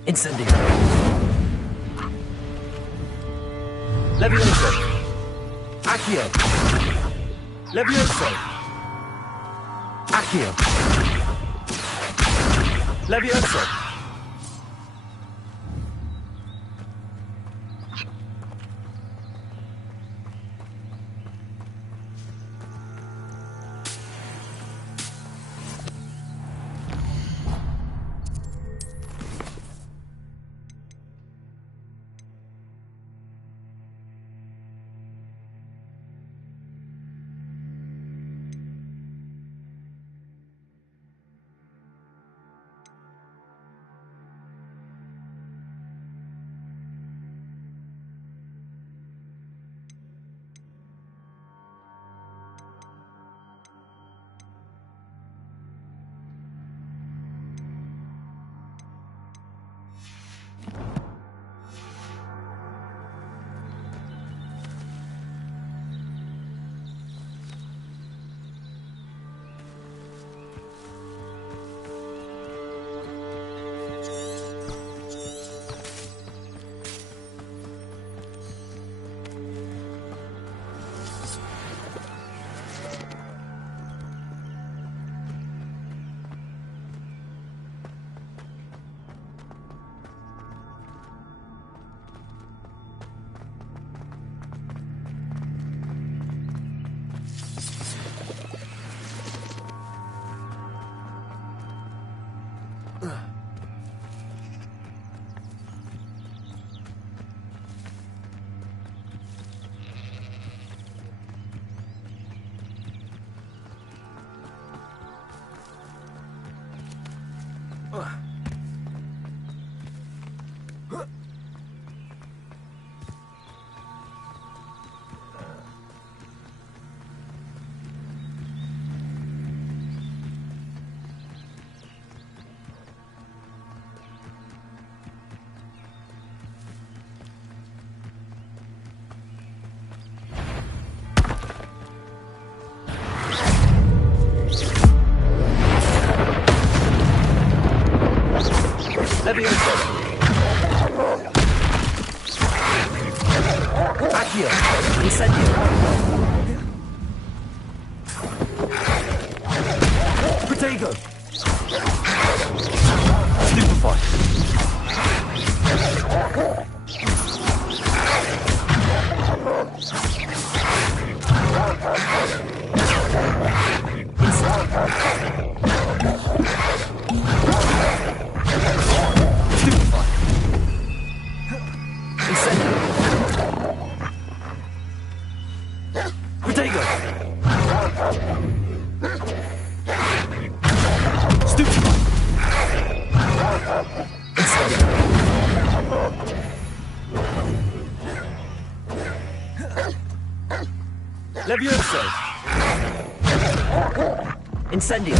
Incendio! Levioso! Accio! Levioso! Accio! Levioso! Protego! Stupefy! Protego! Stupefy! Levioso! Incendio!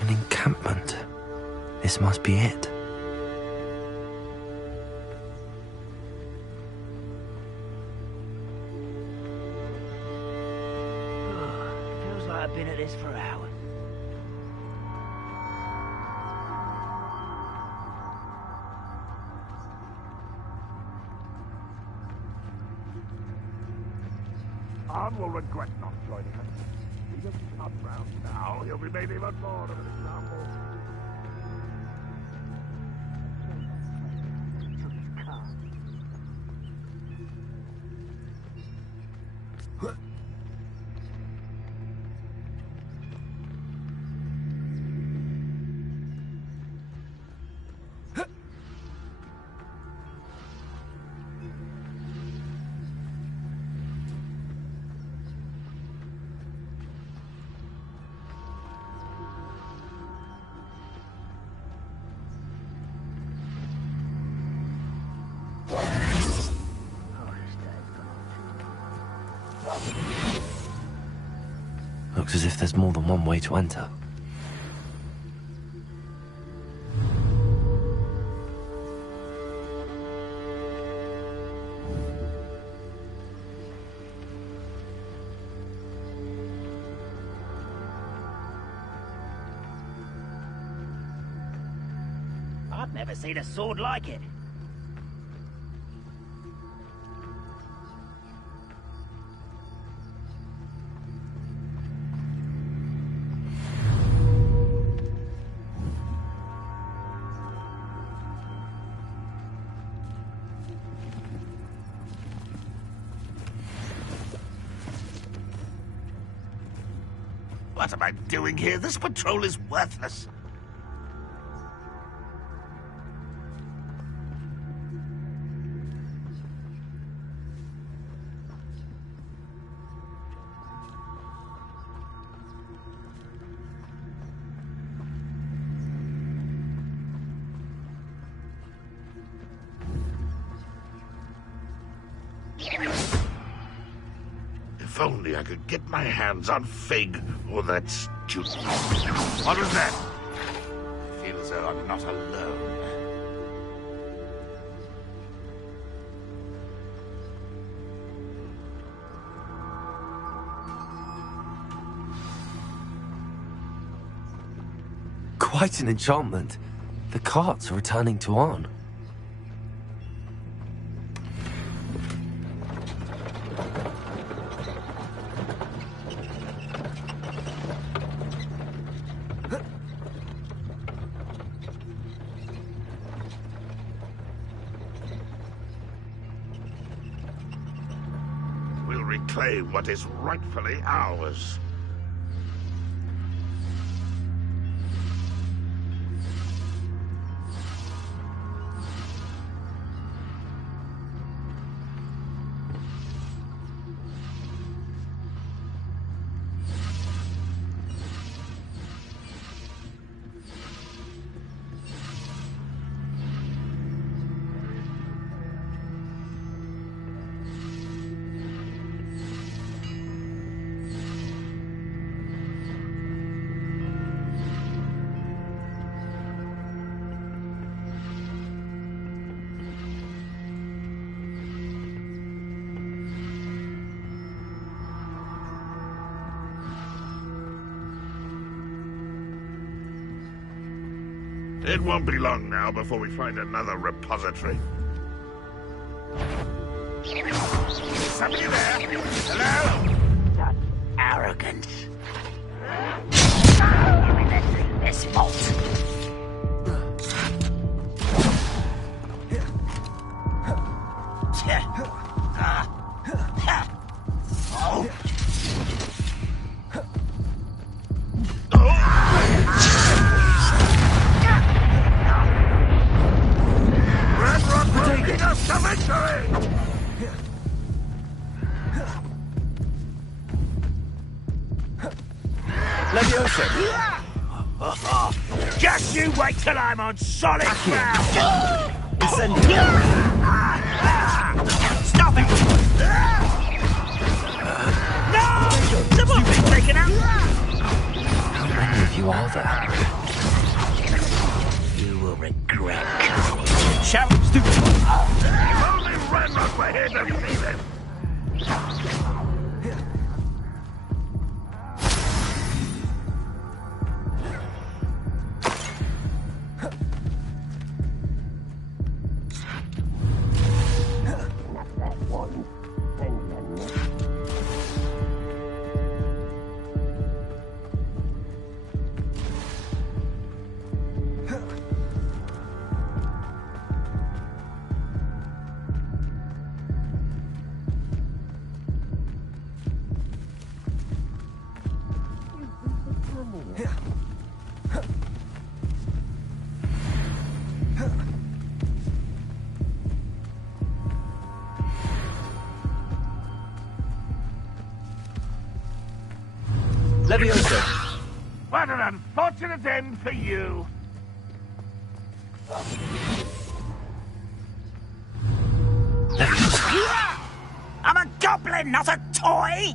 An encampment. This must be it. Feels like I've been at this for hours. Arn will regret not joining us. If he doesn't come round now, he'll be made even more of an example. Looks as if there's more than one way to enter. I've never seen a sword like it. What am I doing here? This patrol is worthless. If only I could get my hands on Fig or that stupid... What was that? I feel as though I'm not alone. Quite an enchantment. The carts are returning to Arn. We'll reclaim what is rightfully ours. It won't be long now before we find another repository. Somebody there? Hello? Such arrogance. You're in this vault. Just you wait till I'm on solid ground! Incendio! Stop it! No! Someone been taken out! How many of you are there? You will regret. Shout, stupid! Only Renrock were here to see this! Leviosa! What an unfortunate end for you! I'm a goblin, not a toy!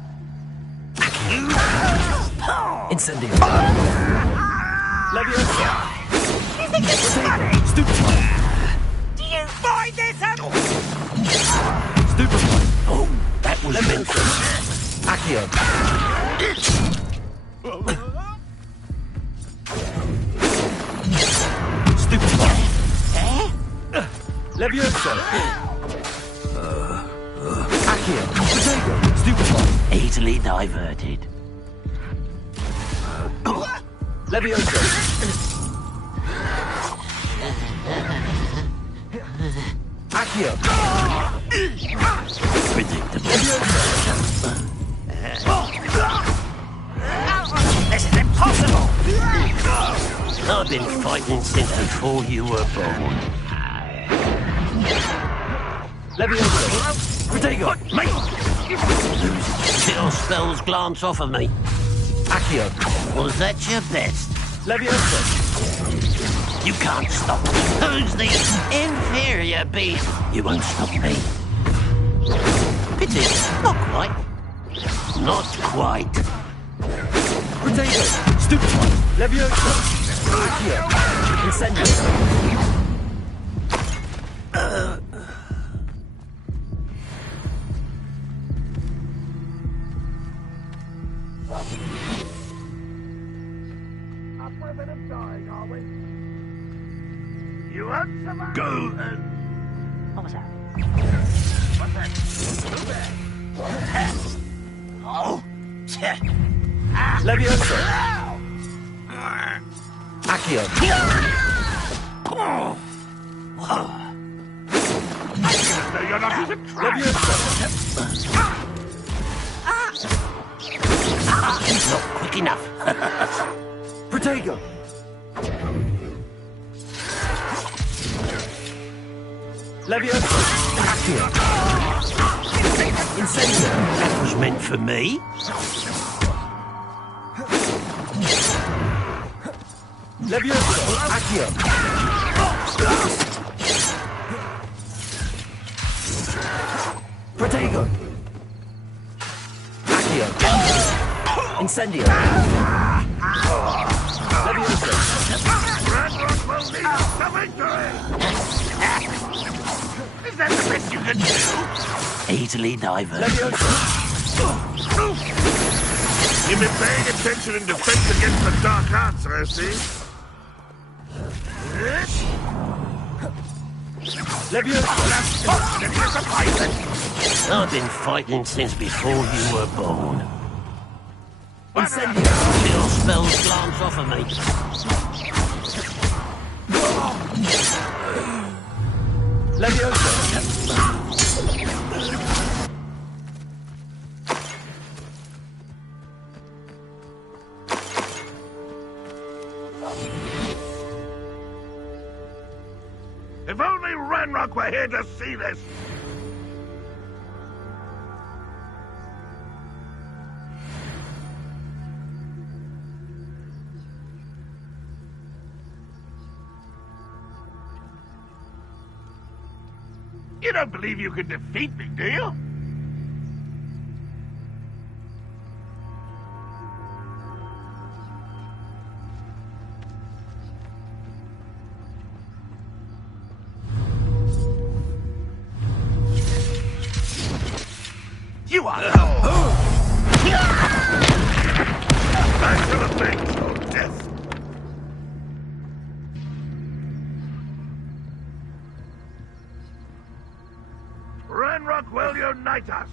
Incendio! Leviosa! You think this is funny? Stupid! Do you find this Stupid! Oh, that was Leviosa! Accio! Stupid! Leviosa! Accio! Potato! Stupid! Easily diverted. Leviosa! Accio! Predictable. This is impossible! I've been fighting since before you were born. Leviosa! Protego! Lose chill spells glance off of me. Accio! Was that your best? Leviosa! You can't stop me. Who's the inferior beast? You won't stop me. Pity. Not quite. Not quite. Protego! Stupid! Leviosa! Accio! Incendio! After a bit of dying, are we? You won't survive. Go and... What was that? What's that? Oh! Leviosa! Accio! You're not even trying. Not quick enough. Protego! Leviosa! Accio! Incendio! That was meant for me. Leviosa! Accio! Protego! Accio! Incendio! Leviosa! Is that the best you can do? Easily diverted. You've been paying attention in defense against the dark arts, I see. I've been fighting since before you were born. Incendio! Your spells glance off of me. Leviosa! If only Ranrock were here to see this! You don't believe you can defeat me, do you? You are... Back to the things, old death. Ranrock will unite us.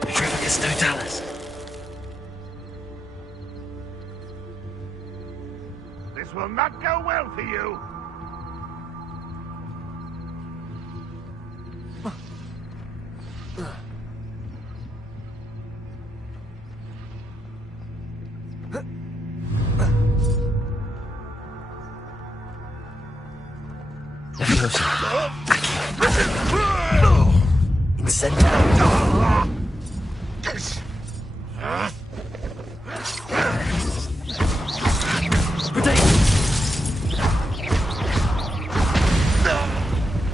Petrificus Totalis. This will not go well for you.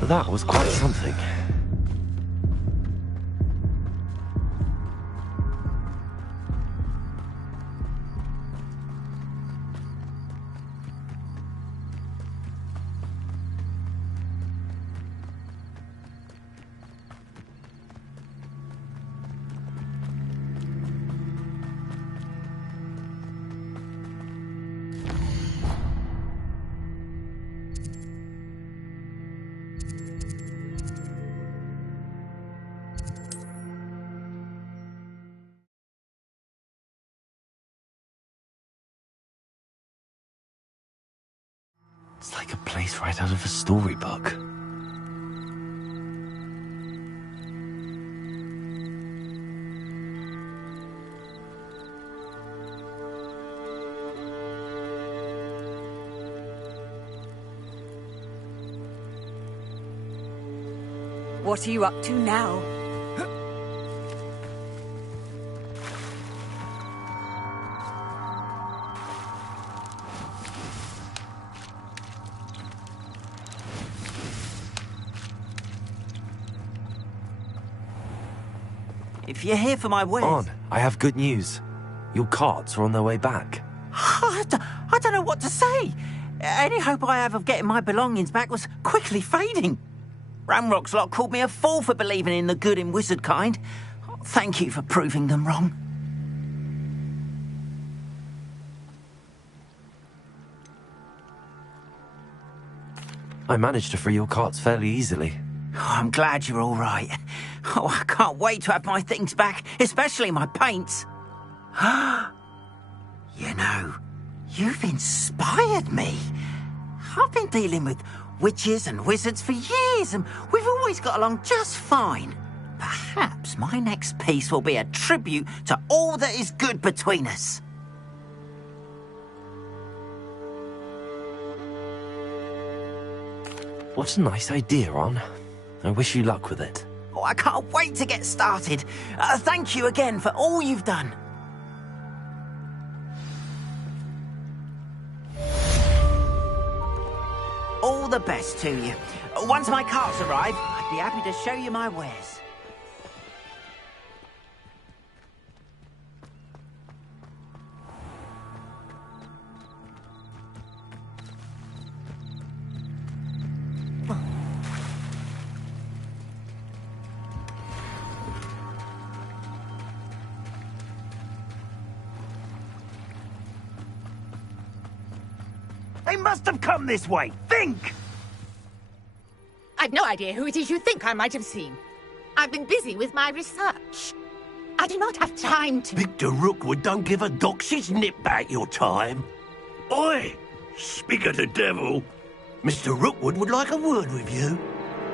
That was quite something. It's like a place right out of a storybook. What are you up to now? If you're here for my wares... On, I have good news. Your carts are on their way back. I don't know what to say. Any hope I have of getting my belongings back was quickly fading. Ramrock's lot called me a fool for believing in the good in wizard kind. Thank you for proving them wrong. I managed to free your carts fairly easily. Oh, I'm glad you're all right. Oh, I can't wait to have my things back, especially my paints. You know, you've inspired me. I've been dealing with witches and wizards for years, and we've always got along just fine. Perhaps my next piece will be a tribute to all that is good between us. What a nice idea, Ron. I wish you luck with it. Oh, I can't wait to get started. Thank you again for all you've done. All the best to you. Once my carts arrive, I'd be happy to show you my wares. They must have come this way. Think! I've no idea who it is you think I might have seen. I've been busy with my research. I do not have time to... Victor Rookwood don't give a doxy's nip back your time. Oi! Speak of the devil. Mr. Rookwood would like a word with you.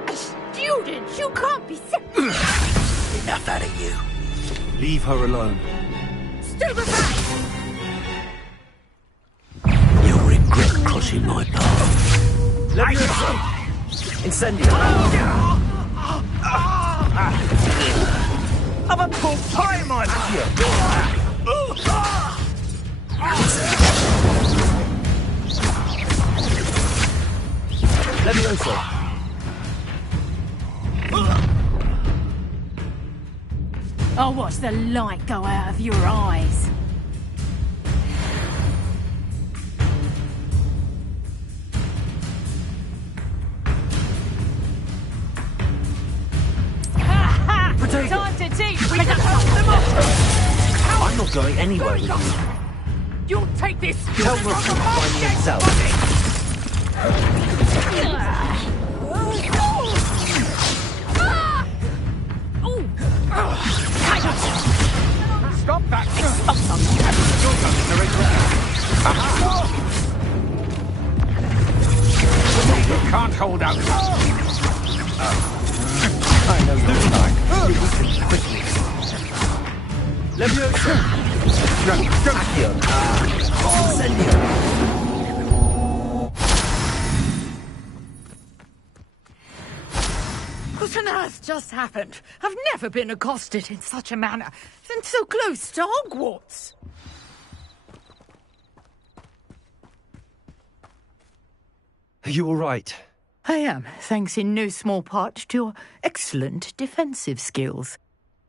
A student? You can't be sick. Enough out of you. Leave her alone. Still aside! You'll regret crossing my path. Leviosa! Incendio! Have a cool time, my Leviosa! I'll watch the light go out of your eyes. Time to teach me to cut them off! I'm not going anywhere with you. You'll take this! Tell Rookwood to find me himself. Stop that! You can't hold out. I know you're like. Quickly. Leviosa! Accio! Incendio! What on earth just happened? I've never been accosted in such a manner, and so close to Hogwarts. Are you all right? I am, thanks in no small part to your excellent defensive skills.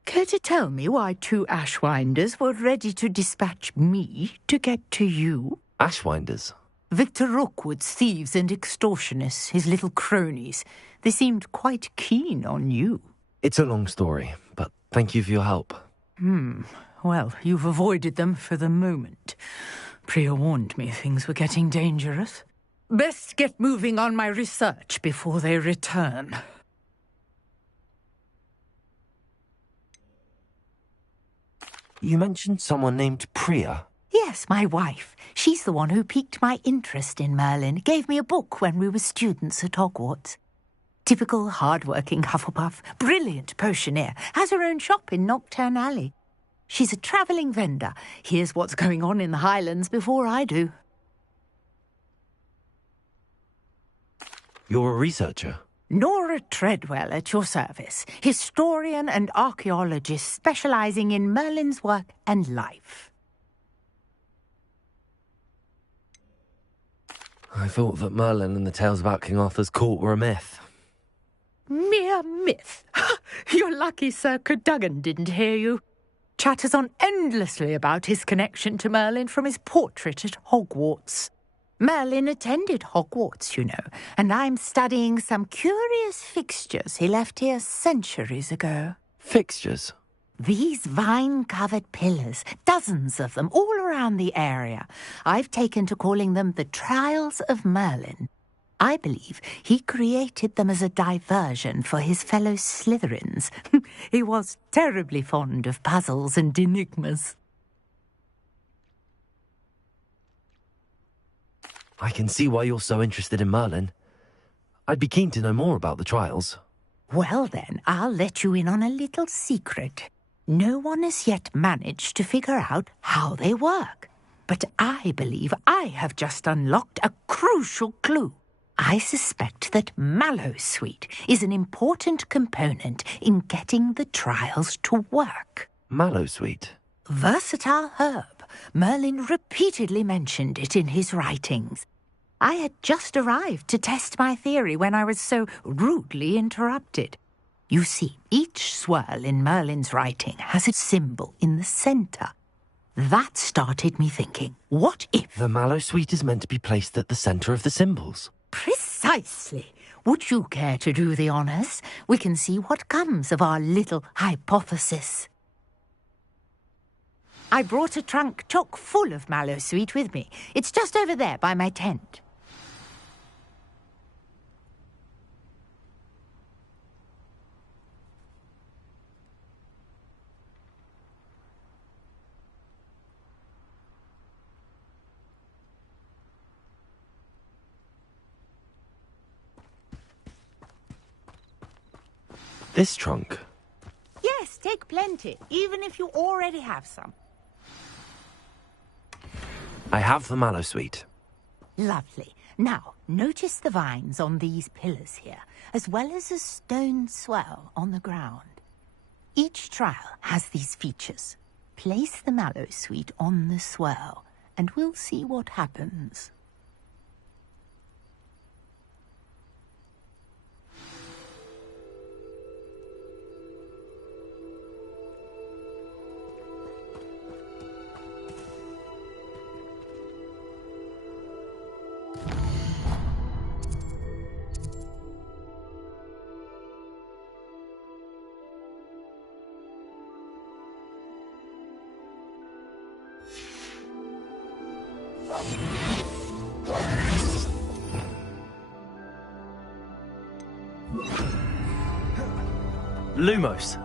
Care to tell me why 2 Ashwinders were ready to dispatch me to get to you? Ashwinders? Victor Rookwood's thieves and extortionists, his little cronies. They seemed quite keen on you. It's a long story, but thank you for your help. Well, you've avoided them for the moment. Priya warned me things were getting dangerous. Best get moving on my research before they return. You mentioned someone named Priya. Yes, my wife. She's the one who piqued my interest in Merlin, gave me a book when we were students at Hogwarts. Typical hard-working Hufflepuff, brilliant potioneer, has her own shop in Nocturne Alley. She's a travelling vendor, hears what's going on in the Highlands before I do. You're a researcher? Nora Treadwell at your service, historian and archaeologist specialising in Merlin's work and life. I thought that Merlin and the tales about King Arthur's court were a myth. Mere myth. You're lucky Sir Cadogan didn't hear you. Chatters on endlessly about his connection to Merlin from his portrait at Hogwarts. Merlin attended Hogwarts, you know, and I'm studying some curious fixtures he left here centuries ago. Fixtures? These vine-covered pillars, dozens of them, all around the area. I've taken to calling them the Trials of Merlin. I believe he created them as a diversion for his fellow Slytherins. He was terribly fond of puzzles and enigmas. I can see why you're so interested in Merlin. I'd be keen to know more about the trials. Well then, I'll let you in on a little secret. No one has yet managed to figure out how they work. But I believe I have just unlocked a crucial clue. I suspect that Mallowsweet is an important component in getting the trials to work. Mallowsweet? Versatile herb. Merlin repeatedly mentioned it in his writings. I had just arrived to test my theory when I was so rudely interrupted. You see, each swirl in Merlin's writing has a symbol in the centre. That started me thinking, what if... The Mallowsweet is meant to be placed at the centre of the symbols. Precisely. Would you care to do the honours? We can see what comes of our little hypothesis. I brought a trunk chock full of Mallowsweet with me. It's just over there by my tent. This trunk? Yes, take plenty, even if you already have some. I have the mallow sweet. Lovely. Now, notice the vines on these pillars here, as well as a stone swell on the ground. Each trial has these features. Place the mallow sweet on the swell, and we'll see what happens. Lumos.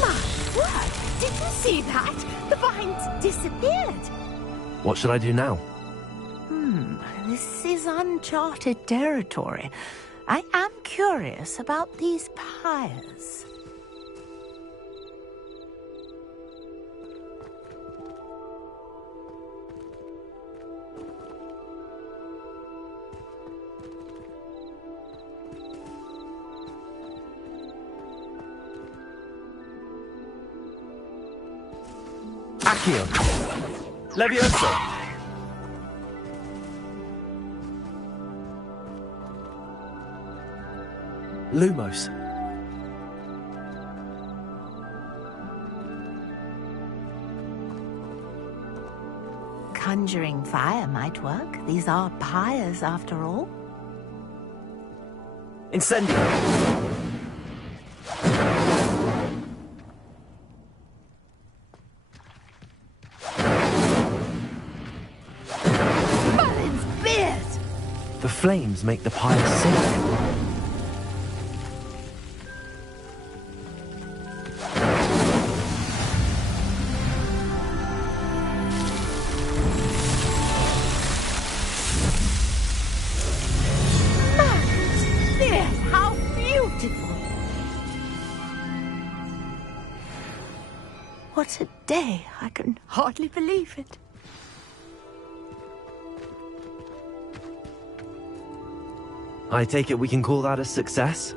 My word! Did you see that? The vines disappeared. What should I do now? This is uncharted territory. I am curious about these pyres. Accio. Levioso. Lumos. Conjuring fire might work. These are pyres, after all. Incendio. Merlin's beard! The flames make the pyre sink. What a day! I can hardly believe it. I take it we can call that a success?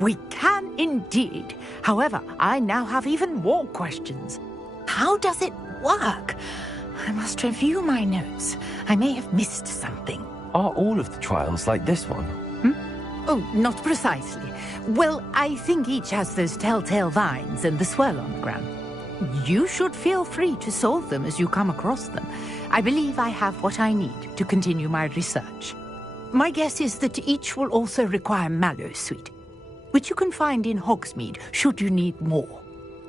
We can indeed. However, I now have even more questions. How does it work? I must review my notes. I may have missed something. Are all of the trials like this one? Oh, not precisely. Well, I think each has those telltale vines and the swirl on the ground. You should feel free to solve them as you come across them. I believe I have what I need to continue my research. My guess is that each will also require mallow sweet, which you can find in Hogsmeade should you need more.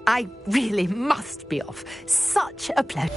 I really must be off. Such a pleasure.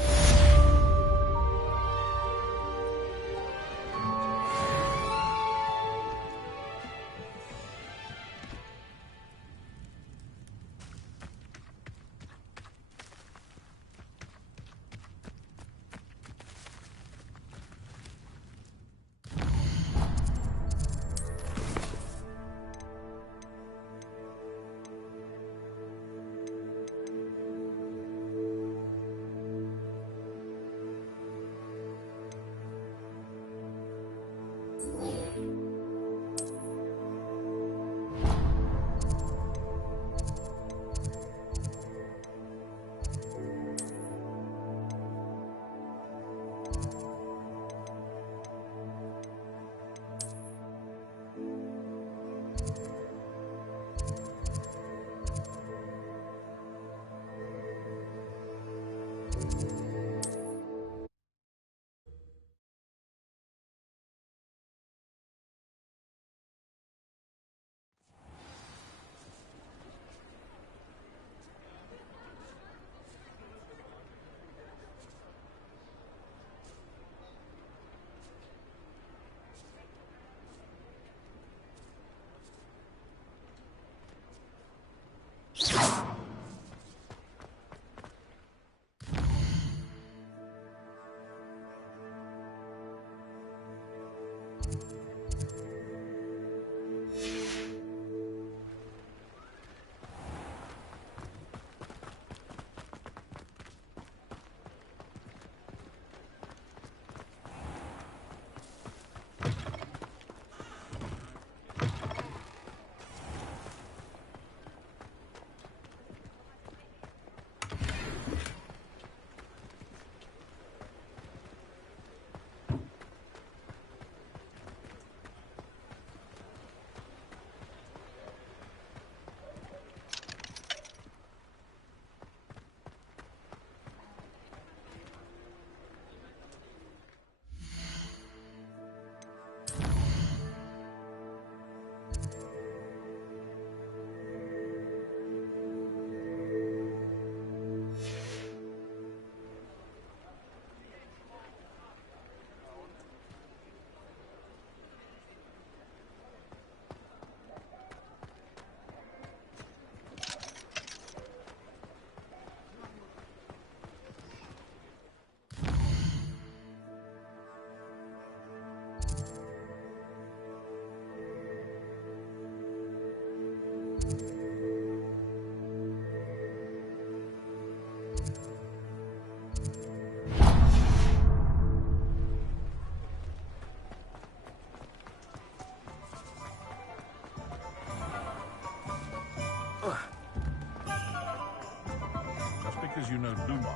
because you know Luma.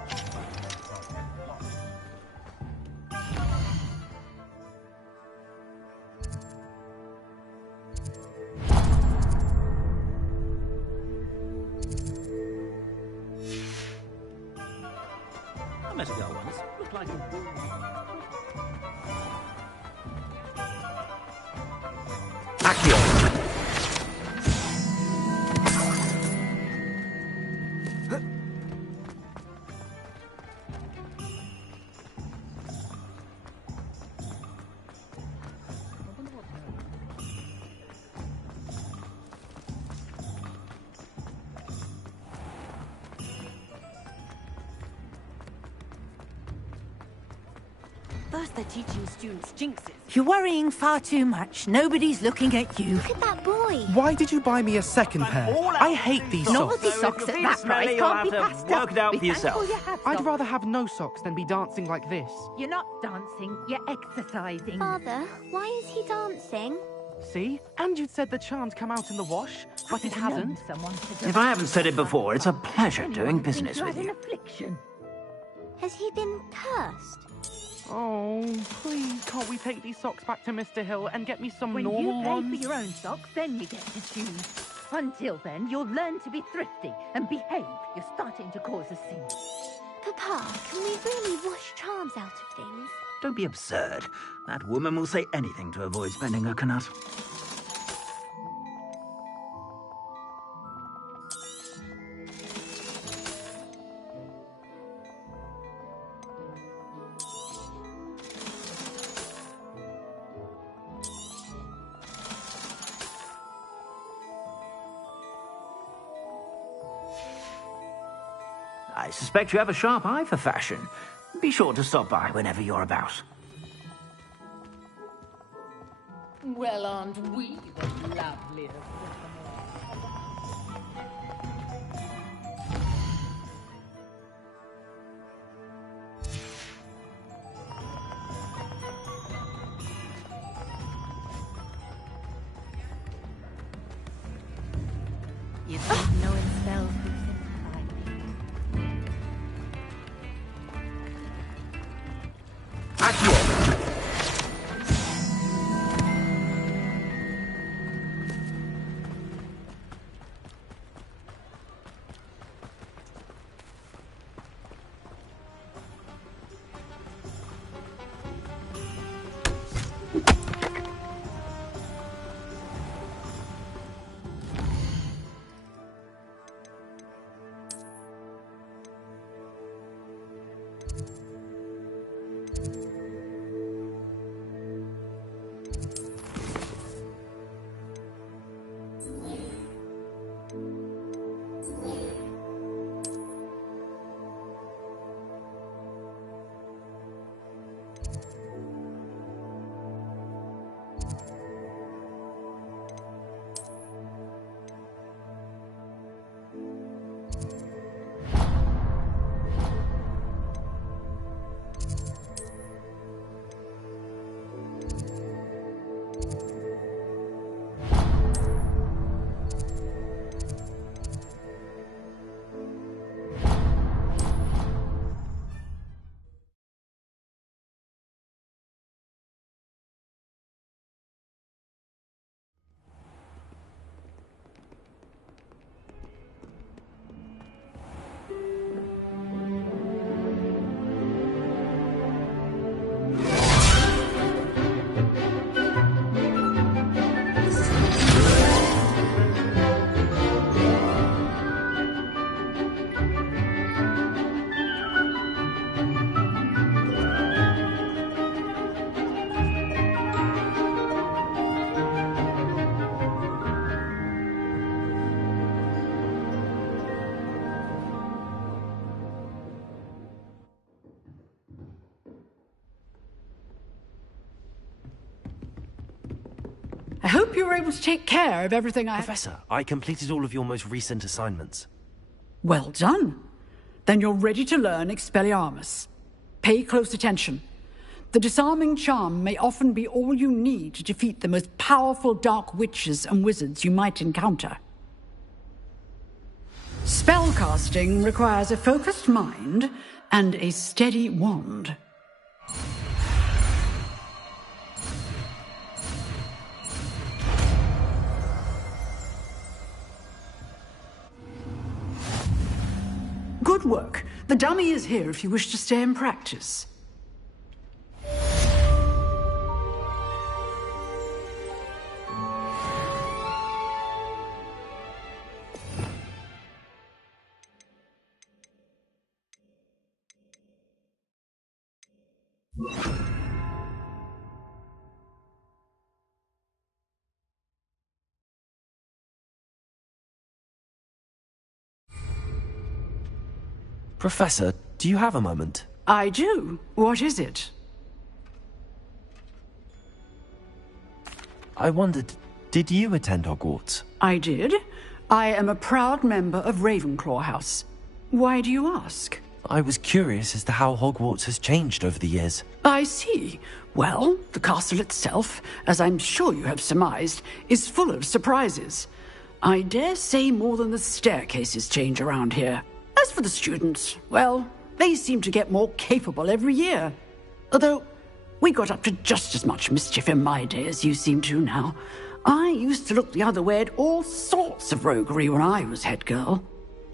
I met a girl once. Looked like a... First they're teaching students jinxes. You're worrying far too much. Nobody's looking at you. Look at that boy. Why did you buy me a second pair? I hate these socks. Naughty socks at that price can't be passed up. Work it out Be for yourself. thankful you have I'd socks. rather have no socks than be dancing like this. You're not dancing, you're exercising. Father, why is he dancing? See? And you'd said the charms come out in the wash, but it hasn't. If I haven't said it before, it's a pleasure doing business with you. Affliction. Has he been cursed? Oh, please, can't we take these socks back to Mr. Hill and get me some When normal you pay ones? for your own socks, then you get to choose. Until then, you'll learn to be thrifty and behave. You're starting to cause a scene. Papa, can we really wash charms out of things? Don't be absurd. That woman will say anything to avoid spending her canut. I suspect you have a sharp eye for fashion. Be sure to stop by whenever you're about. Well, aren't we the loveliest? You don't know in spells who I hope you were able to take care of everything Professor, I completed all of your most recent assignments. Well done. Then you're ready to learn Expelliarmus. Pay close attention. The disarming charm may often be all you need to defeat the most powerful dark witches and wizards you might encounter. Spellcasting requires a focused mind and a steady wand. Good work. The dummy is here if you wish to stay and practice. Professor, do you have a moment? I do. What is it? I wondered, did you attend Hogwarts? I did. I am a proud member of Ravenclaw House. Why do you ask? I was curious as to how Hogwarts has changed over the years. I see. Well, the castle itself, as I'm sure you have surmised, is full of surprises. I dare say more than the staircases change around here. As for the students, well, they seem to get more capable every year. Although, we got up to just as much mischief in my day as you seem to now. I used to look the other way at all sorts of roguery when I was head girl.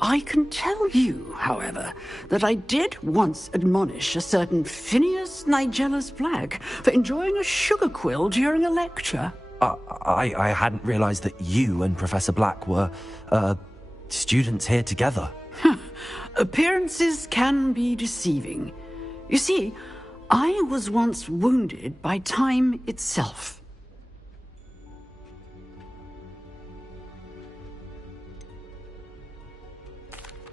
I can tell you, however, that I did once admonish a certain Phineas Nigellus Black for enjoying a sugar quill during a lecture. I hadn't realized that you and Professor Black were, students here together. Appearances can be deceiving. You see, I was once wounded by time itself.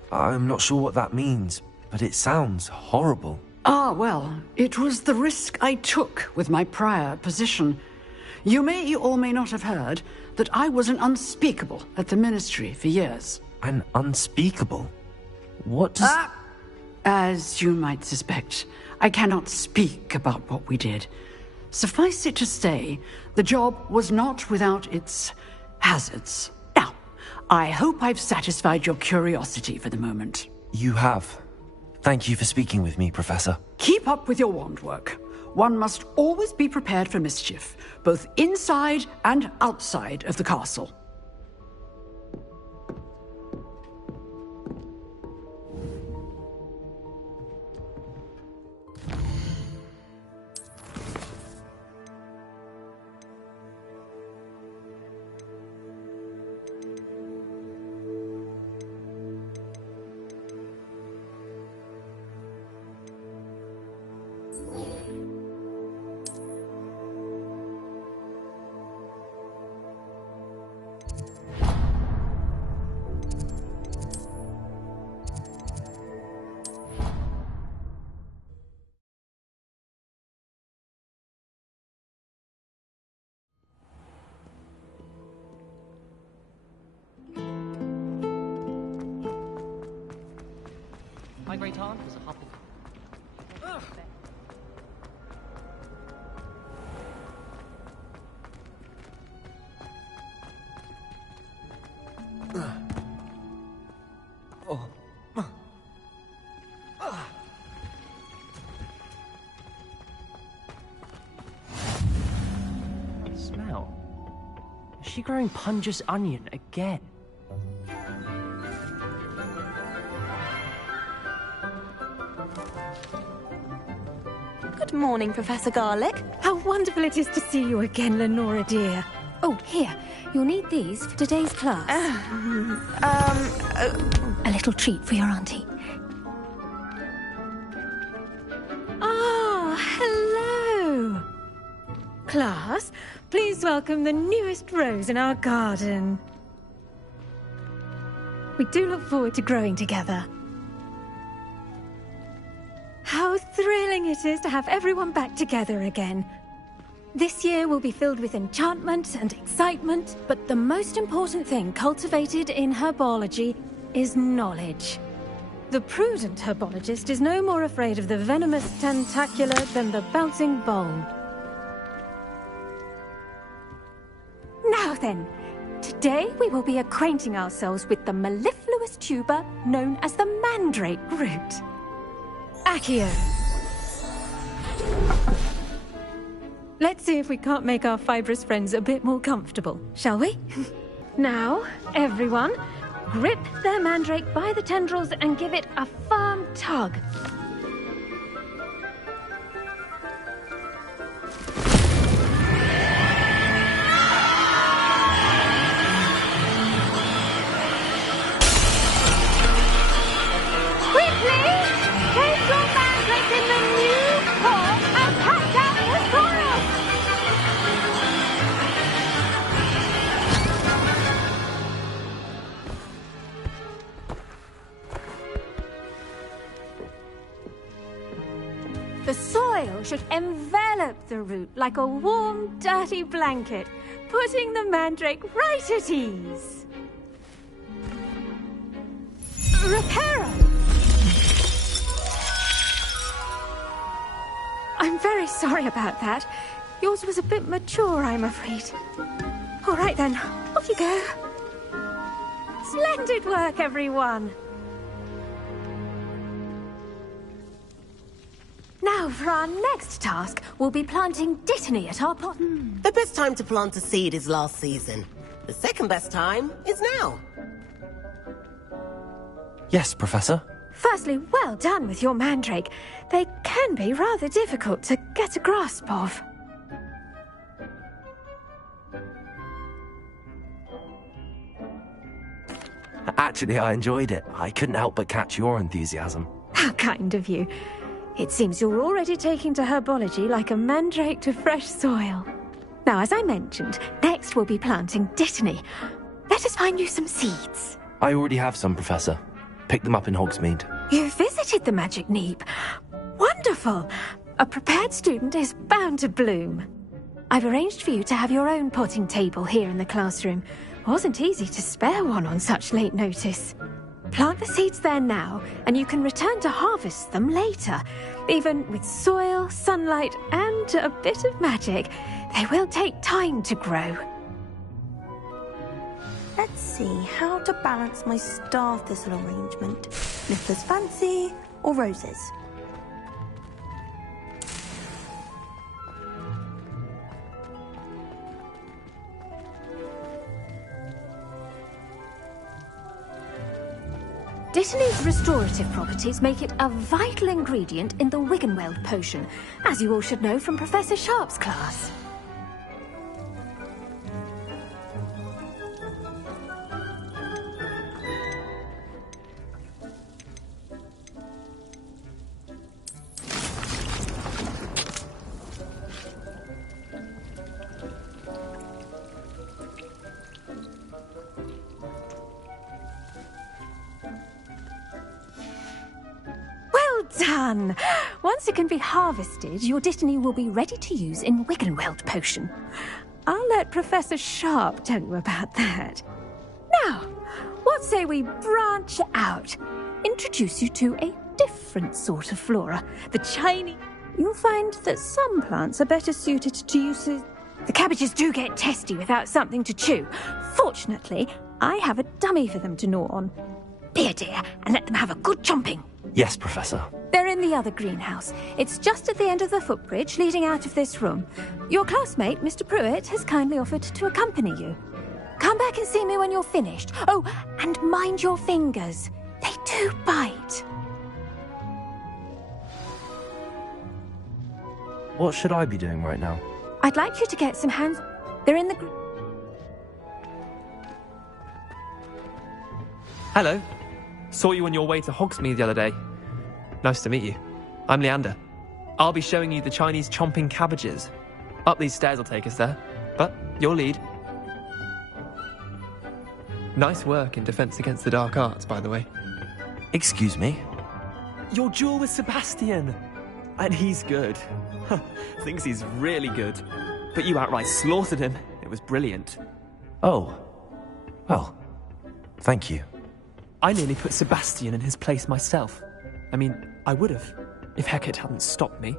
I'm not sure what that means, but it sounds horrible. Ah, well, it was the risk I took with my prior position. You may or may not have heard that I was an unspeakable at the Ministry for years. An unspeakable? What does... As you might suspect, I cannot speak about what we did. Suffice it to say, the job was not without its hazards. Now, I hope I've satisfied your curiosity for the moment. You have. Thank you for speaking with me, Professor. Keep up with your wand work. One must always be prepared for mischief, both inside and outside of the castle. My great aunt was a Hufflepuff. Smell. Is she growing Punja's onion again? Good morning, Professor Garlick. How wonderful it is to see you again, Lenora dear. Oh, here. You'll need these for today's class. A little treat for your auntie. Ah, hello. Class, please welcome the newest rose in our garden. We do look forward to growing together. How thrilling it is to have everyone back together again. This year will be filled with enchantment and excitement, but the most important thing cultivated in herbology is knowledge. The prudent herbologist is no more afraid of the venomous tentacula than the bouncing bulb. Now then, today we will be acquainting ourselves with the mellifluous continuous tuber known as the mandrake root. Accio. Let's see if we can't make our fibrous friends a bit more comfortable, shall we? Now, everyone, grip their mandrake by the tendrils and give it a firm tug. The soil should envelop the root like a warm, dirty blanket, putting the mandrake right at ease. Reparo! I'm very sorry about that. Yours was a bit mature, I'm afraid. All right then, off you go. Splendid work, everyone. Now, for our next task, we'll be planting Dittany at our pot. The best time to plant a seed is last season. The second best time is now. Yes, Professor. Firstly, well done with your mandrake. They can be rather difficult to get a grasp of. Actually, I enjoyed it. I couldn't help but catch your enthusiasm. How kind of you. It seems you're already taking to herbology like a mandrake to fresh soil. Now, as I mentioned, next we'll be planting Dittany. Let us find you some seeds. I already have some, Professor. Picked them up in Hogsmeade. You visited the Magic Neep. Wonderful! A prepared student is bound to bloom. I've arranged for you to have your own potting table here in the classroom. Wasn't easy to spare one on such late notice. Plant the seeds there now, and you can return to harvest them later. Even with soil, sunlight, and a bit of magic, they will take time to grow. Let's see how to balance my star thistle arrangement. Niffler's fancy or roses? Dittany's restorative properties make it a vital ingredient in the Wiggenweld potion, as you all should know from Professor Sharp's class. Done! Once it can be harvested, your Dittany will be ready to use in Wiggenweld potion. I'll let Professor Sharp tell you about that. Now, what say we branch out? Introduce you to a different sort of flora, the Chinese. You'll find that some plants are better suited to uses. The cabbages do get testy without something to chew. Fortunately, I have a dummy for them to gnaw on. Be a dear and let them have a good chomping. Yes, Professor. They're in the other greenhouse. It's just at the end of the footbridge leading out of this room. Your classmate, Mr. Pruitt, has kindly offered to accompany you. Come back and see me when you're finished. Oh, and mind your fingers. They do bite. What should I be doing right now? I'd like you to get some hands... They're in the... Hello. Saw you on your way to Hogsmeade the other day. Nice to meet you. I'm Leander. I'll be showing you the Chinese chomping cabbages. Up these stairs will take us there, but your lead. Nice work in Defense Against the Dark Arts, by the way. Excuse me? Your duel with Sebastian. And he's good. Thinks he's really good. But you outright slaughtered him. It was brilliant. Oh. Well, thank you. I nearly put Sebastian in his place myself. I mean, I would have, if Hecate hadn't stopped me.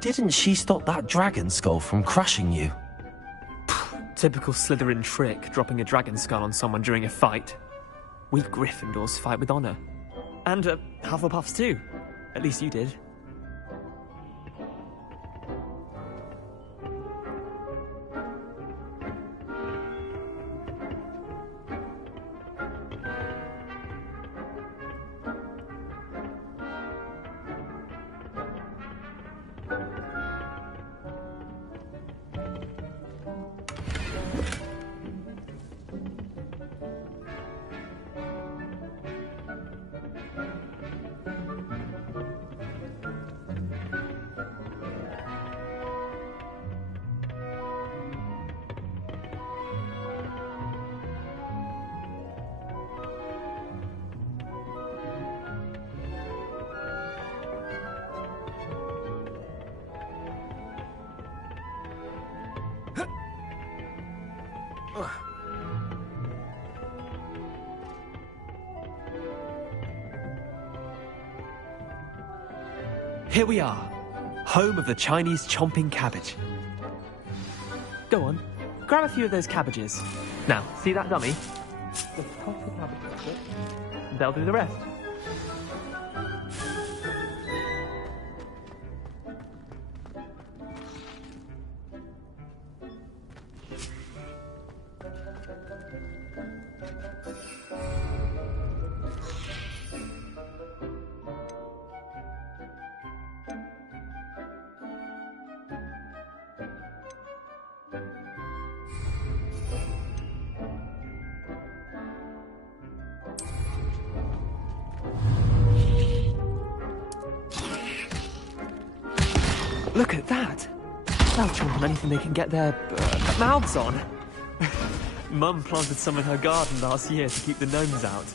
Didn't she stop that dragon skull from crushing you? Typical Slytherin trick, dropping a dragon skull on someone during a fight. We Gryffindors fight with honour. And Hufflepuffs too. At least you did. Here we are, home of the Chinese chomping cabbage. Go on, grab a few of those cabbages. Now, see that dummy? Just toss the cabbages at it. They'll do the rest. Look at that! They'll chomp on anything they can get their mouths on. Mum planted some in her garden last year to keep the gnomes out.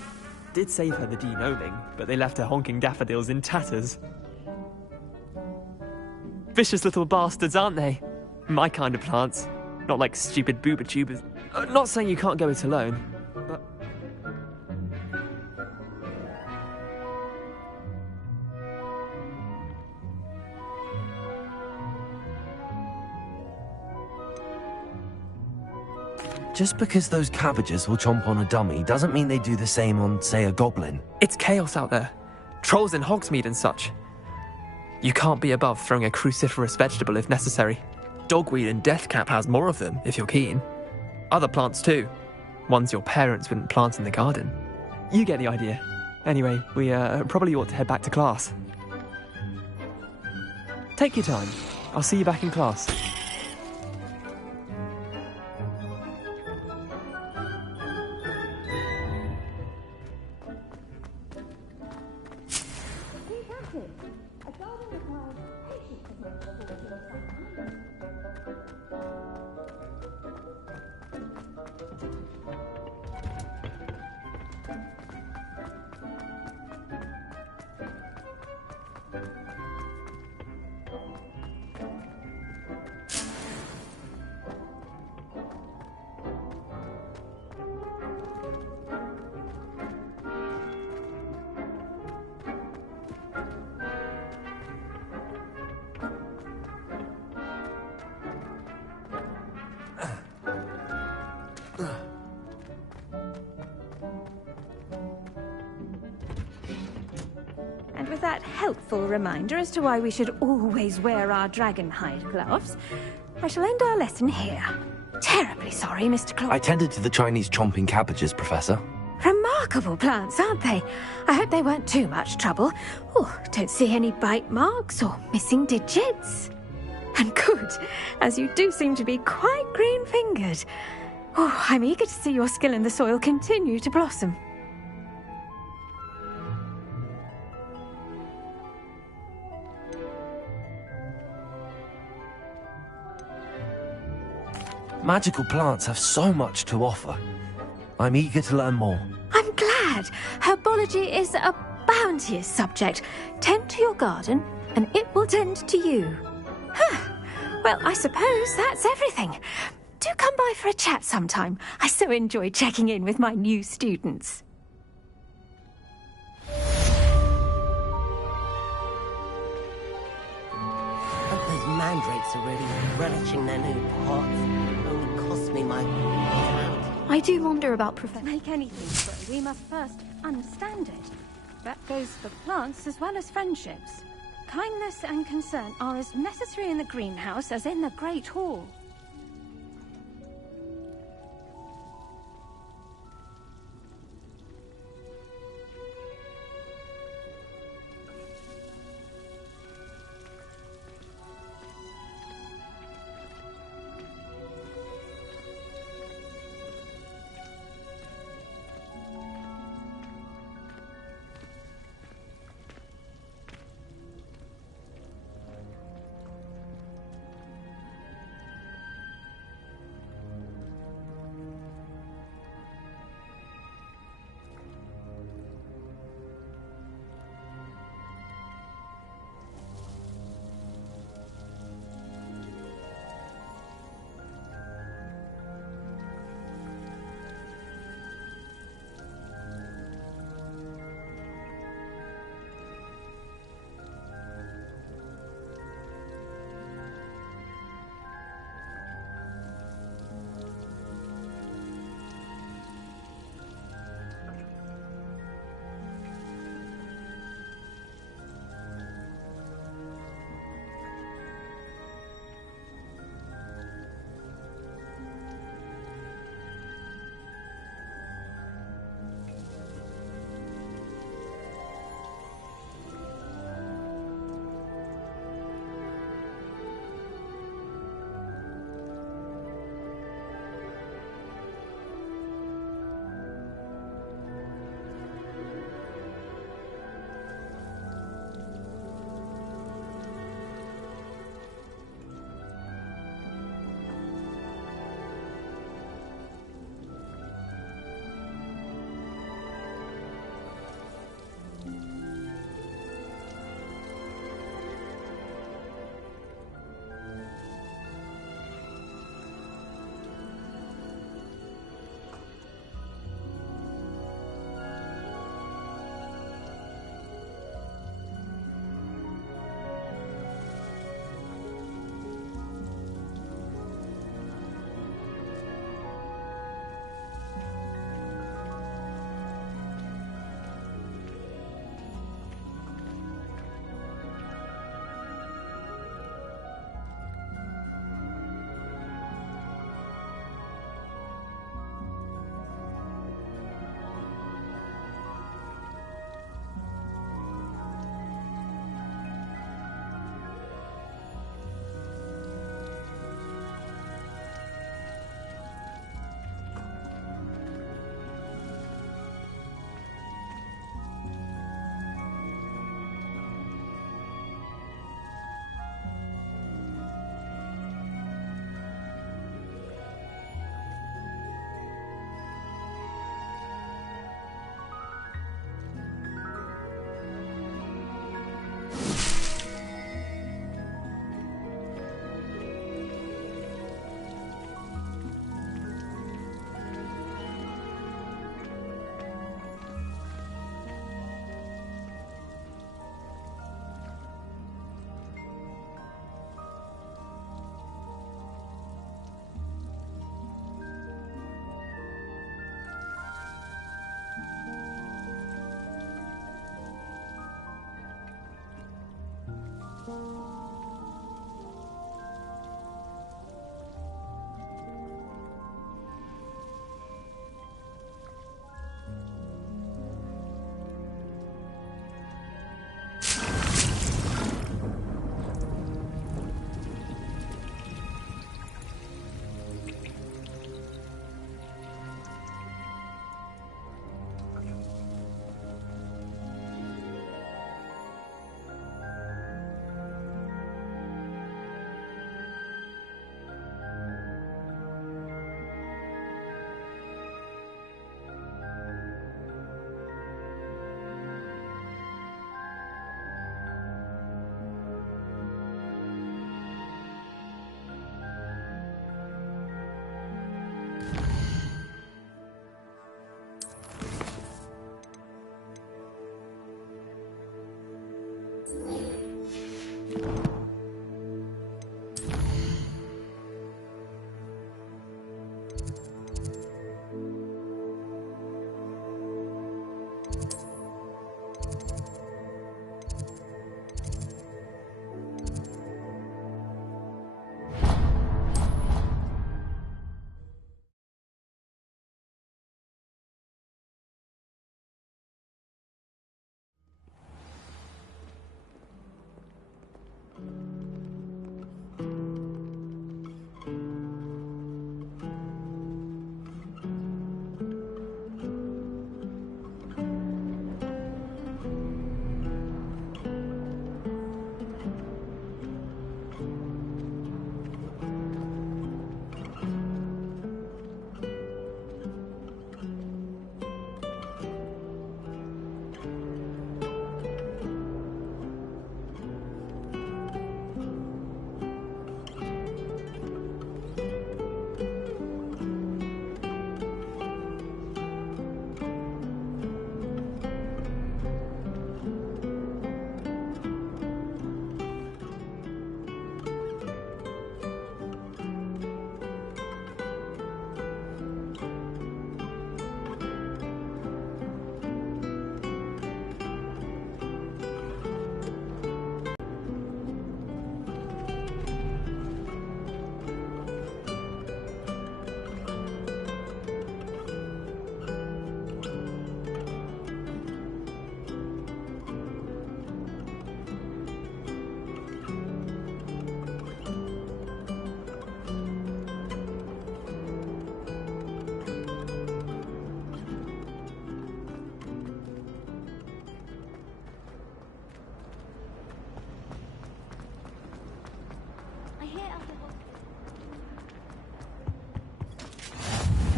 Did save her the de-gnoming, but they left her honking daffodils in tatters. Vicious little bastards, aren't they? My kind of plants. Not like stupid booba tubers. Not saying you can't go it alone, but... Just because those cabbages will chomp on a dummy doesn't mean they do the same on, say, a goblin. It's chaos out there. Trolls in Hogsmeade and such. You can't be above throwing a cruciferous vegetable if necessary. Dogweed and deathcap has more of them, if you're keen. Other plants too. Ones your parents wouldn't plant in the garden. You get the idea. Anyway, we probably ought to head back to class. Take your time. I'll see you back in class. And with that helpful reminder as to why we should always wear our dragon hide gloves, I shall end our lesson here. Terribly sorry, Mr. Claw. I tended to the Chinese chomping cabbages, Professor. Remarkable plants, aren't they? I hope they weren't too much trouble. Oh, don't see any bite marks or missing digits. And good, as you do seem to be quite green-fingered. Oh, I'm eager to see your skill in the soil continue to blossom. Magical plants have so much to offer. I'm eager to learn more. I'm glad. Herbology is a bounteous subject. Tend to your garden, and it will tend to you. Well, I suppose that's everything. Do come by for a chat sometime. I so enjoy checking in with my new students. Those mandrakes are really relishing their new pots. Only cost me my pound. I do wonder about Professor... Make anything for we must first understand it. That goes for plants as well as friendships. Kindness and concern are as necessary in the greenhouse as in the Great Hall.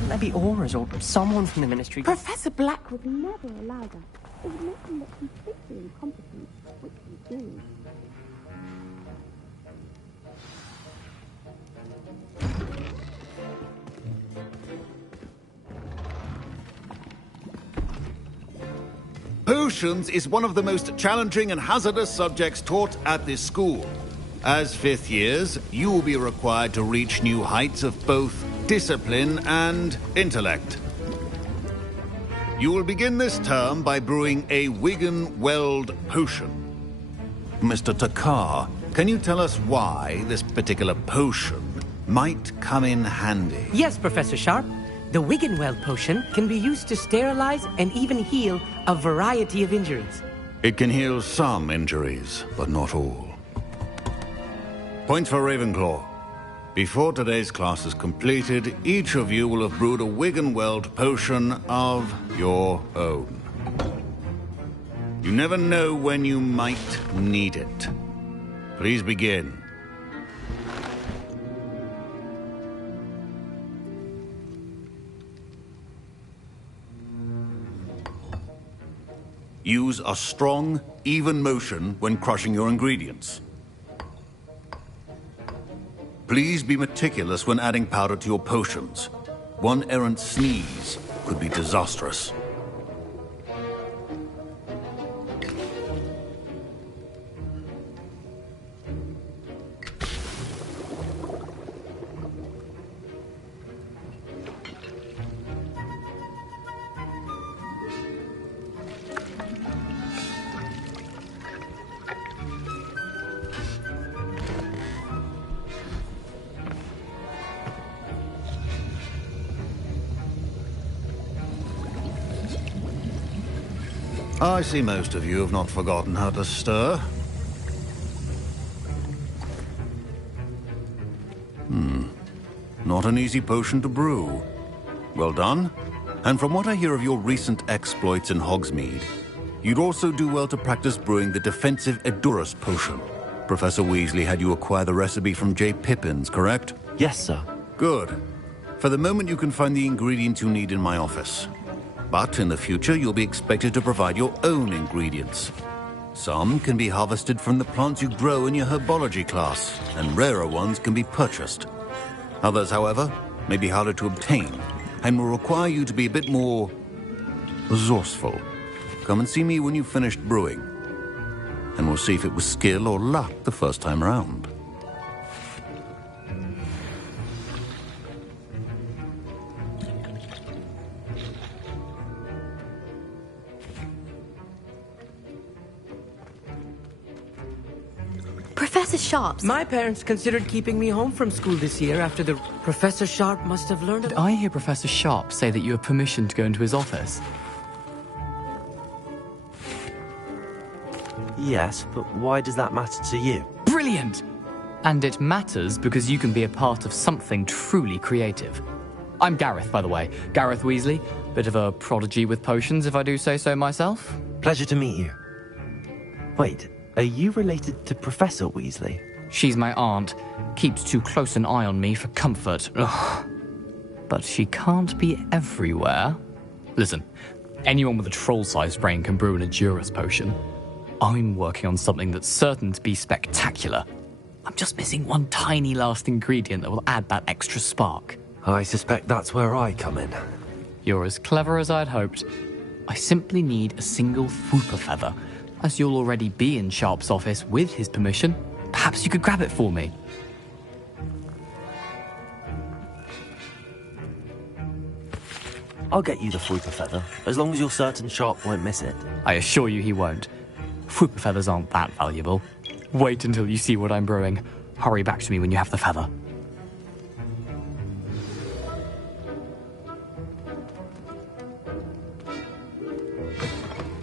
Maybe Aura's or someone from the Ministry. Professor Black would never allow that. It would make him look completely incompetent, which he do. Potions is one of the most challenging and hazardous subjects taught at this school. As fifth years, you will be required to reach new heights of both discipline and intellect. You will begin this term by brewing a Wigan-Weld potion. Mr. Takar, can you tell us why this particular potion might come in handy? Yes, Professor Sharp. The Wigan-Weld potion can be used to sterilize and even heal a variety of injuries. It can heal some injuries, but not all. Points for Ravenclaw. Before today's class is completed, each of you will have brewed a Wigan-Weld potion of your own. You never know when you might need it. Please begin. Use a strong, even motion when crushing your ingredients. Please be meticulous when adding powder to your potions. One errant sneeze could be disastrous. I see most of you have not forgotten how to stir. Not an easy potion to brew. Well done. And from what I hear of your recent exploits in Hogsmeade, you'd also do well to practice brewing the defensive Edurus potion. Professor Weasley had you acquire the recipe from J. Pippins, correct? Yes, sir. Good. For the moment, you can find the ingredients you need in my office. But in the future, you'll be expected to provide your own ingredients. Some can be harvested from the plants you grow in your herbology class, and rarer ones can be purchased. Others, however, may be harder to obtain, and will require you to be a bit more resourceful. Come and see me when you've finished brewing, and we'll see if it was skill or luck the first time around. Professor Sharp's... My parents considered keeping me home from school this year after the... Professor Sharp must have learned... Did I hear Professor Sharp say that you have permission to go into his office? Yes, but why does that matter to you? Brilliant! And it matters because you can be a part of something truly creative. I'm Gareth, by the way. Gareth Weasley. Bit of a prodigy with potions, if I do say so myself. Pleasure to meet you. Wait, are you related to Professor Weasley? She's my aunt. Keeps too close an eye on me for comfort. Ugh. But she can't be everywhere. Listen, anyone with a troll-sized brain can brew an Edurus potion. I'm working on something that's certain to be spectacular. I'm just missing one tiny last ingredient that will add that extra spark. I suspect that's where I come in. You're as clever as I'd hoped. I simply need a single Whooper feather. As you'll already be in Sharp's office with his permission, perhaps you could grab it for me. I'll get you the Whooper feather, as long as you're certain Sharp won't miss it. I assure you he won't. Whooper feathers aren't that valuable. Wait until you see what I'm brewing. Hurry back to me when you have the feather.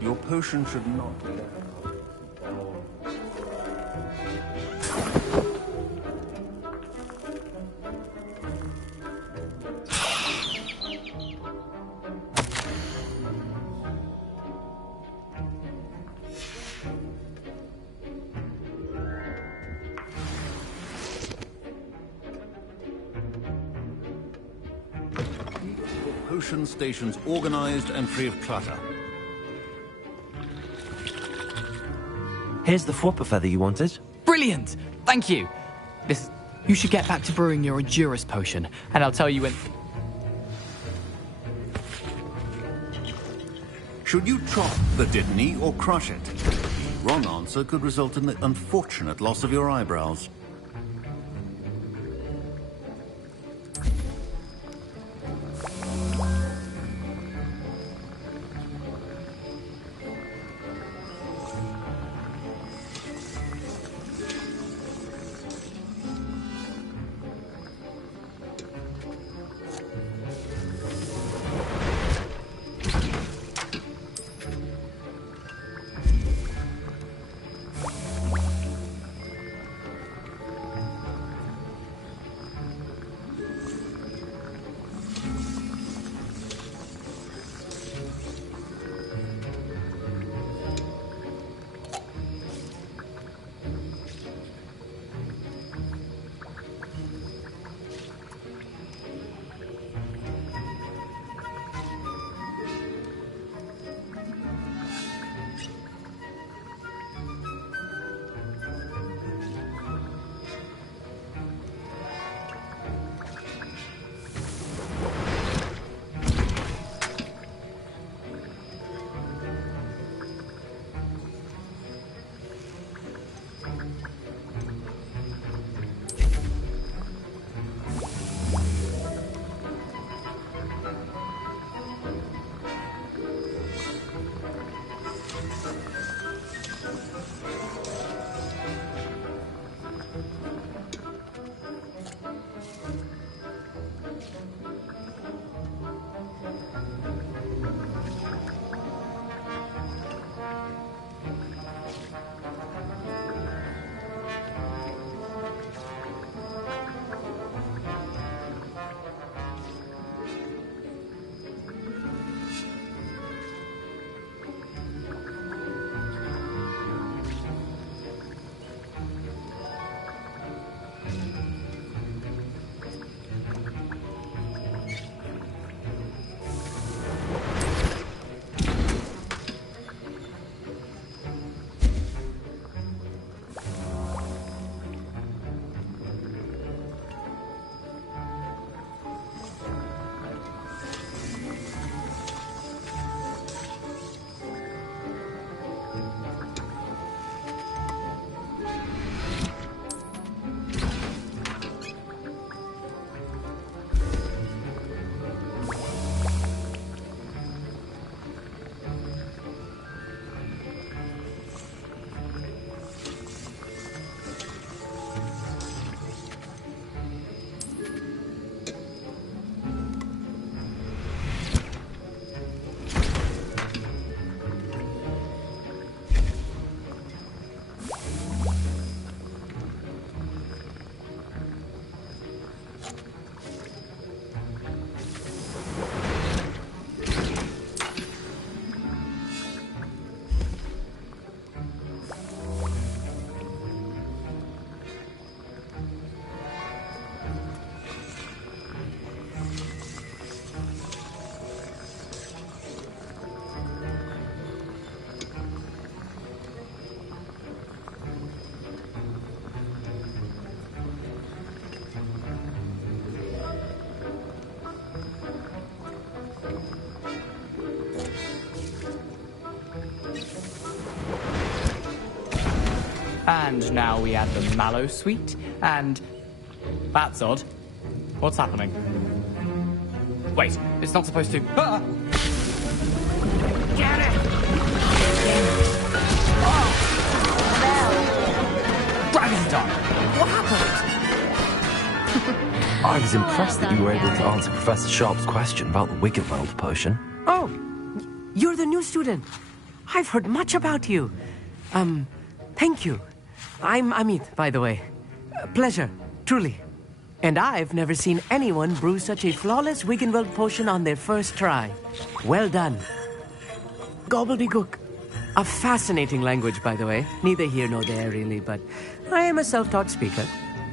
Your potion should not be... potion stations organized and free of clutter. Here's the flopper feather you wanted. Brilliant! Thank you! You should get back to brewing your Endurus potion, and I'll tell you when... Should you chop the Dittany or crush it? Wrong answer could result in the unfortunate loss of your eyebrows. And now we add the mallow sweet, and... That's odd. What's happening? Wait, it's not supposed to... Ah! Get it! Dragon's done! What happened? I was impressed that you were able to answer Professor Sharp's question about the Wiggenweld potion. Oh, you're the new student. I've heard much about you. Thank you. I'm Amit, by the way. Pleasure, truly. And I've never seen anyone brew such a flawless Wiggenweld potion on their first try. Well done. Gobbledygook. A fascinating language, by the way. Neither here nor there, really, but I am a self-taught speaker.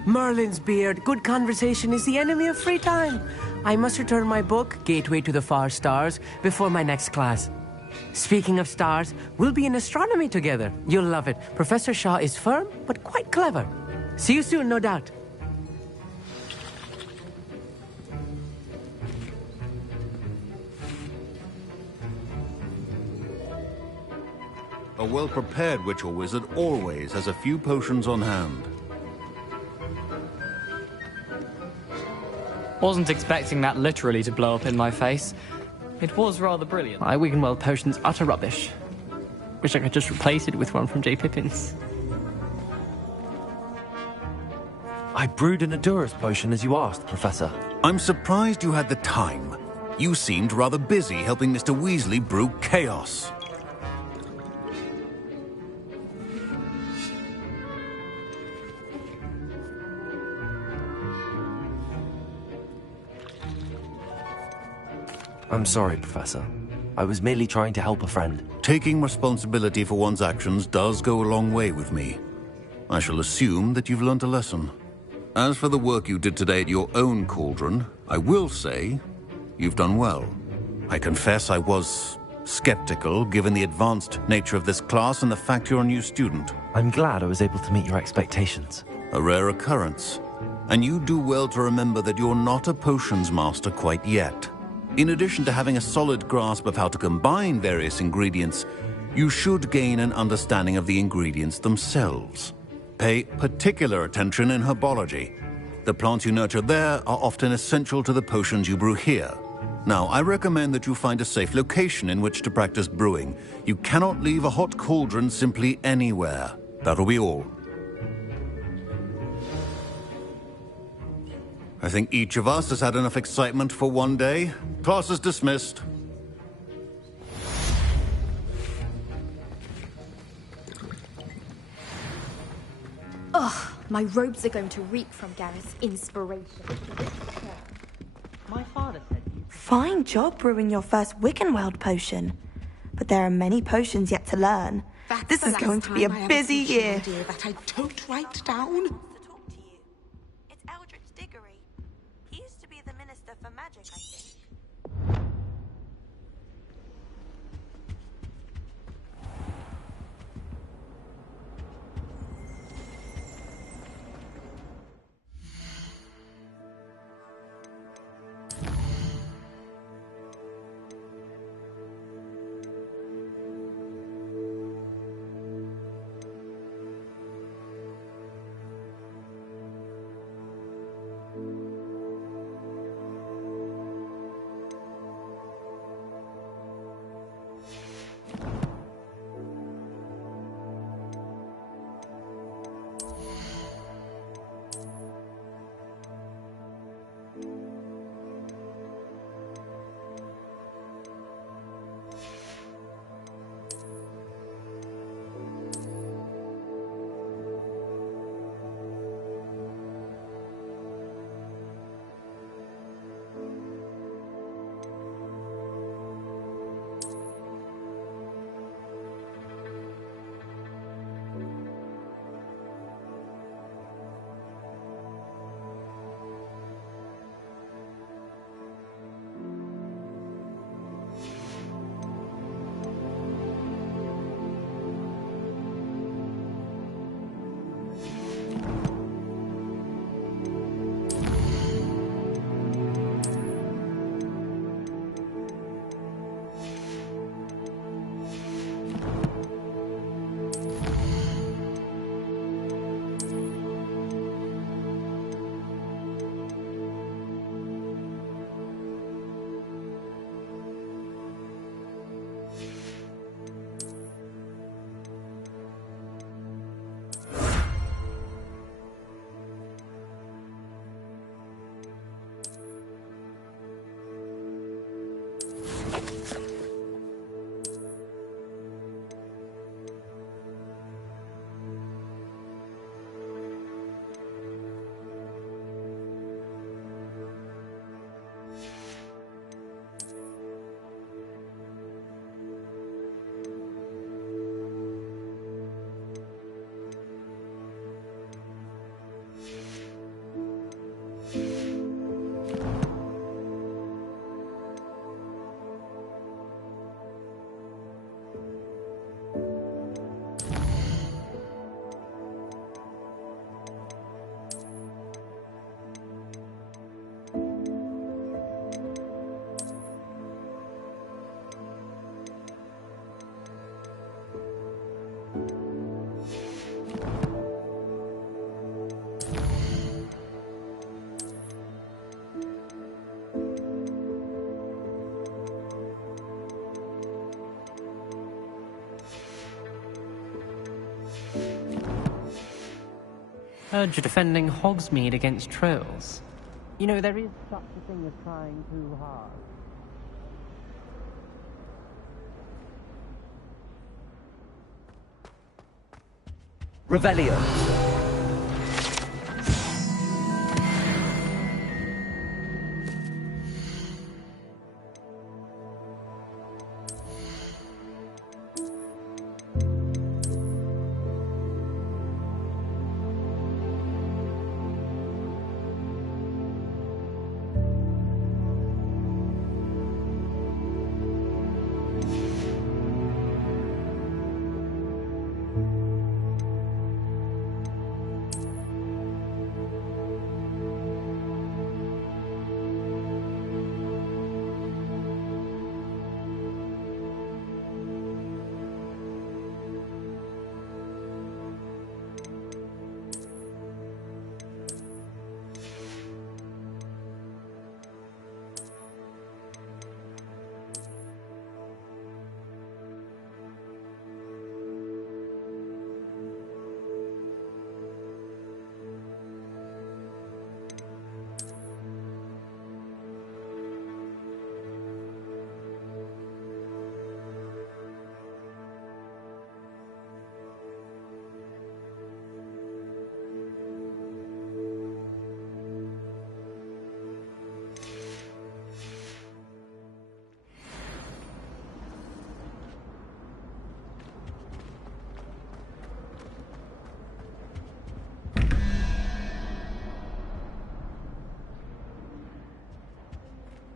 Merlin's beard, good conversation is the enemy of free time. I must return my book, Gateway to the Far Stars, before my next class. Speaking of stars, we'll be in astronomy together. You'll love it. Professor Shaw is firm, but quite clever. See you soon, no doubt. A well-prepared witch or wizard always has a few potions on hand. Wasn't expecting that literally to blow up in my face. It was rather brilliant. My Wiggenweld potion's utter rubbish. Wish I could just replace it with one from J. Pippin's. I brewed an Adurus potion as you asked, Professor. I'm surprised you had the time. You seemed rather busy helping Mr. Weasley brew chaos. I'm sorry, Professor. I was merely trying to help a friend. Taking responsibility for one's actions does go a long way with me. I shall assume that you've learnt a lesson. As for the work you did today at your own cauldron, I will say you've done well. I confess I was skeptical, given the advanced nature of this class and the fact you're a new student. I'm glad I was able to meet your expectations. A rare occurrence. And you do well to remember that you're not a potions master quite yet. In addition to having a solid grasp of how to combine various ingredients, you should gain an understanding of the ingredients themselves. Pay particular attention in herbology. The plants you nurture there are often essential to the potions you brew here. Now, I recommend that you find a safe location in which to practice brewing. You cannot leave a hot cauldron simply anywhere. That'll be all. I think each of us has had enough excitement for one day. Class is dismissed. Ugh, my robes are going to reek from Gareth's inspiration. My father said fine job brewing your first Wiggenweld potion. But there are many potions yet to learn. This is going to be a busy year. That I don't write down. For magic, I think. Heard you're defending Hogsmeade against trolls. You know, there is such a thing as trying too hard. Revelio.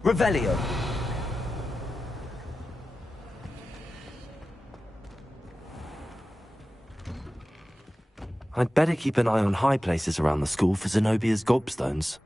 Revelio. I'd better keep an eye on high places around the school for Zenobia's gobstones.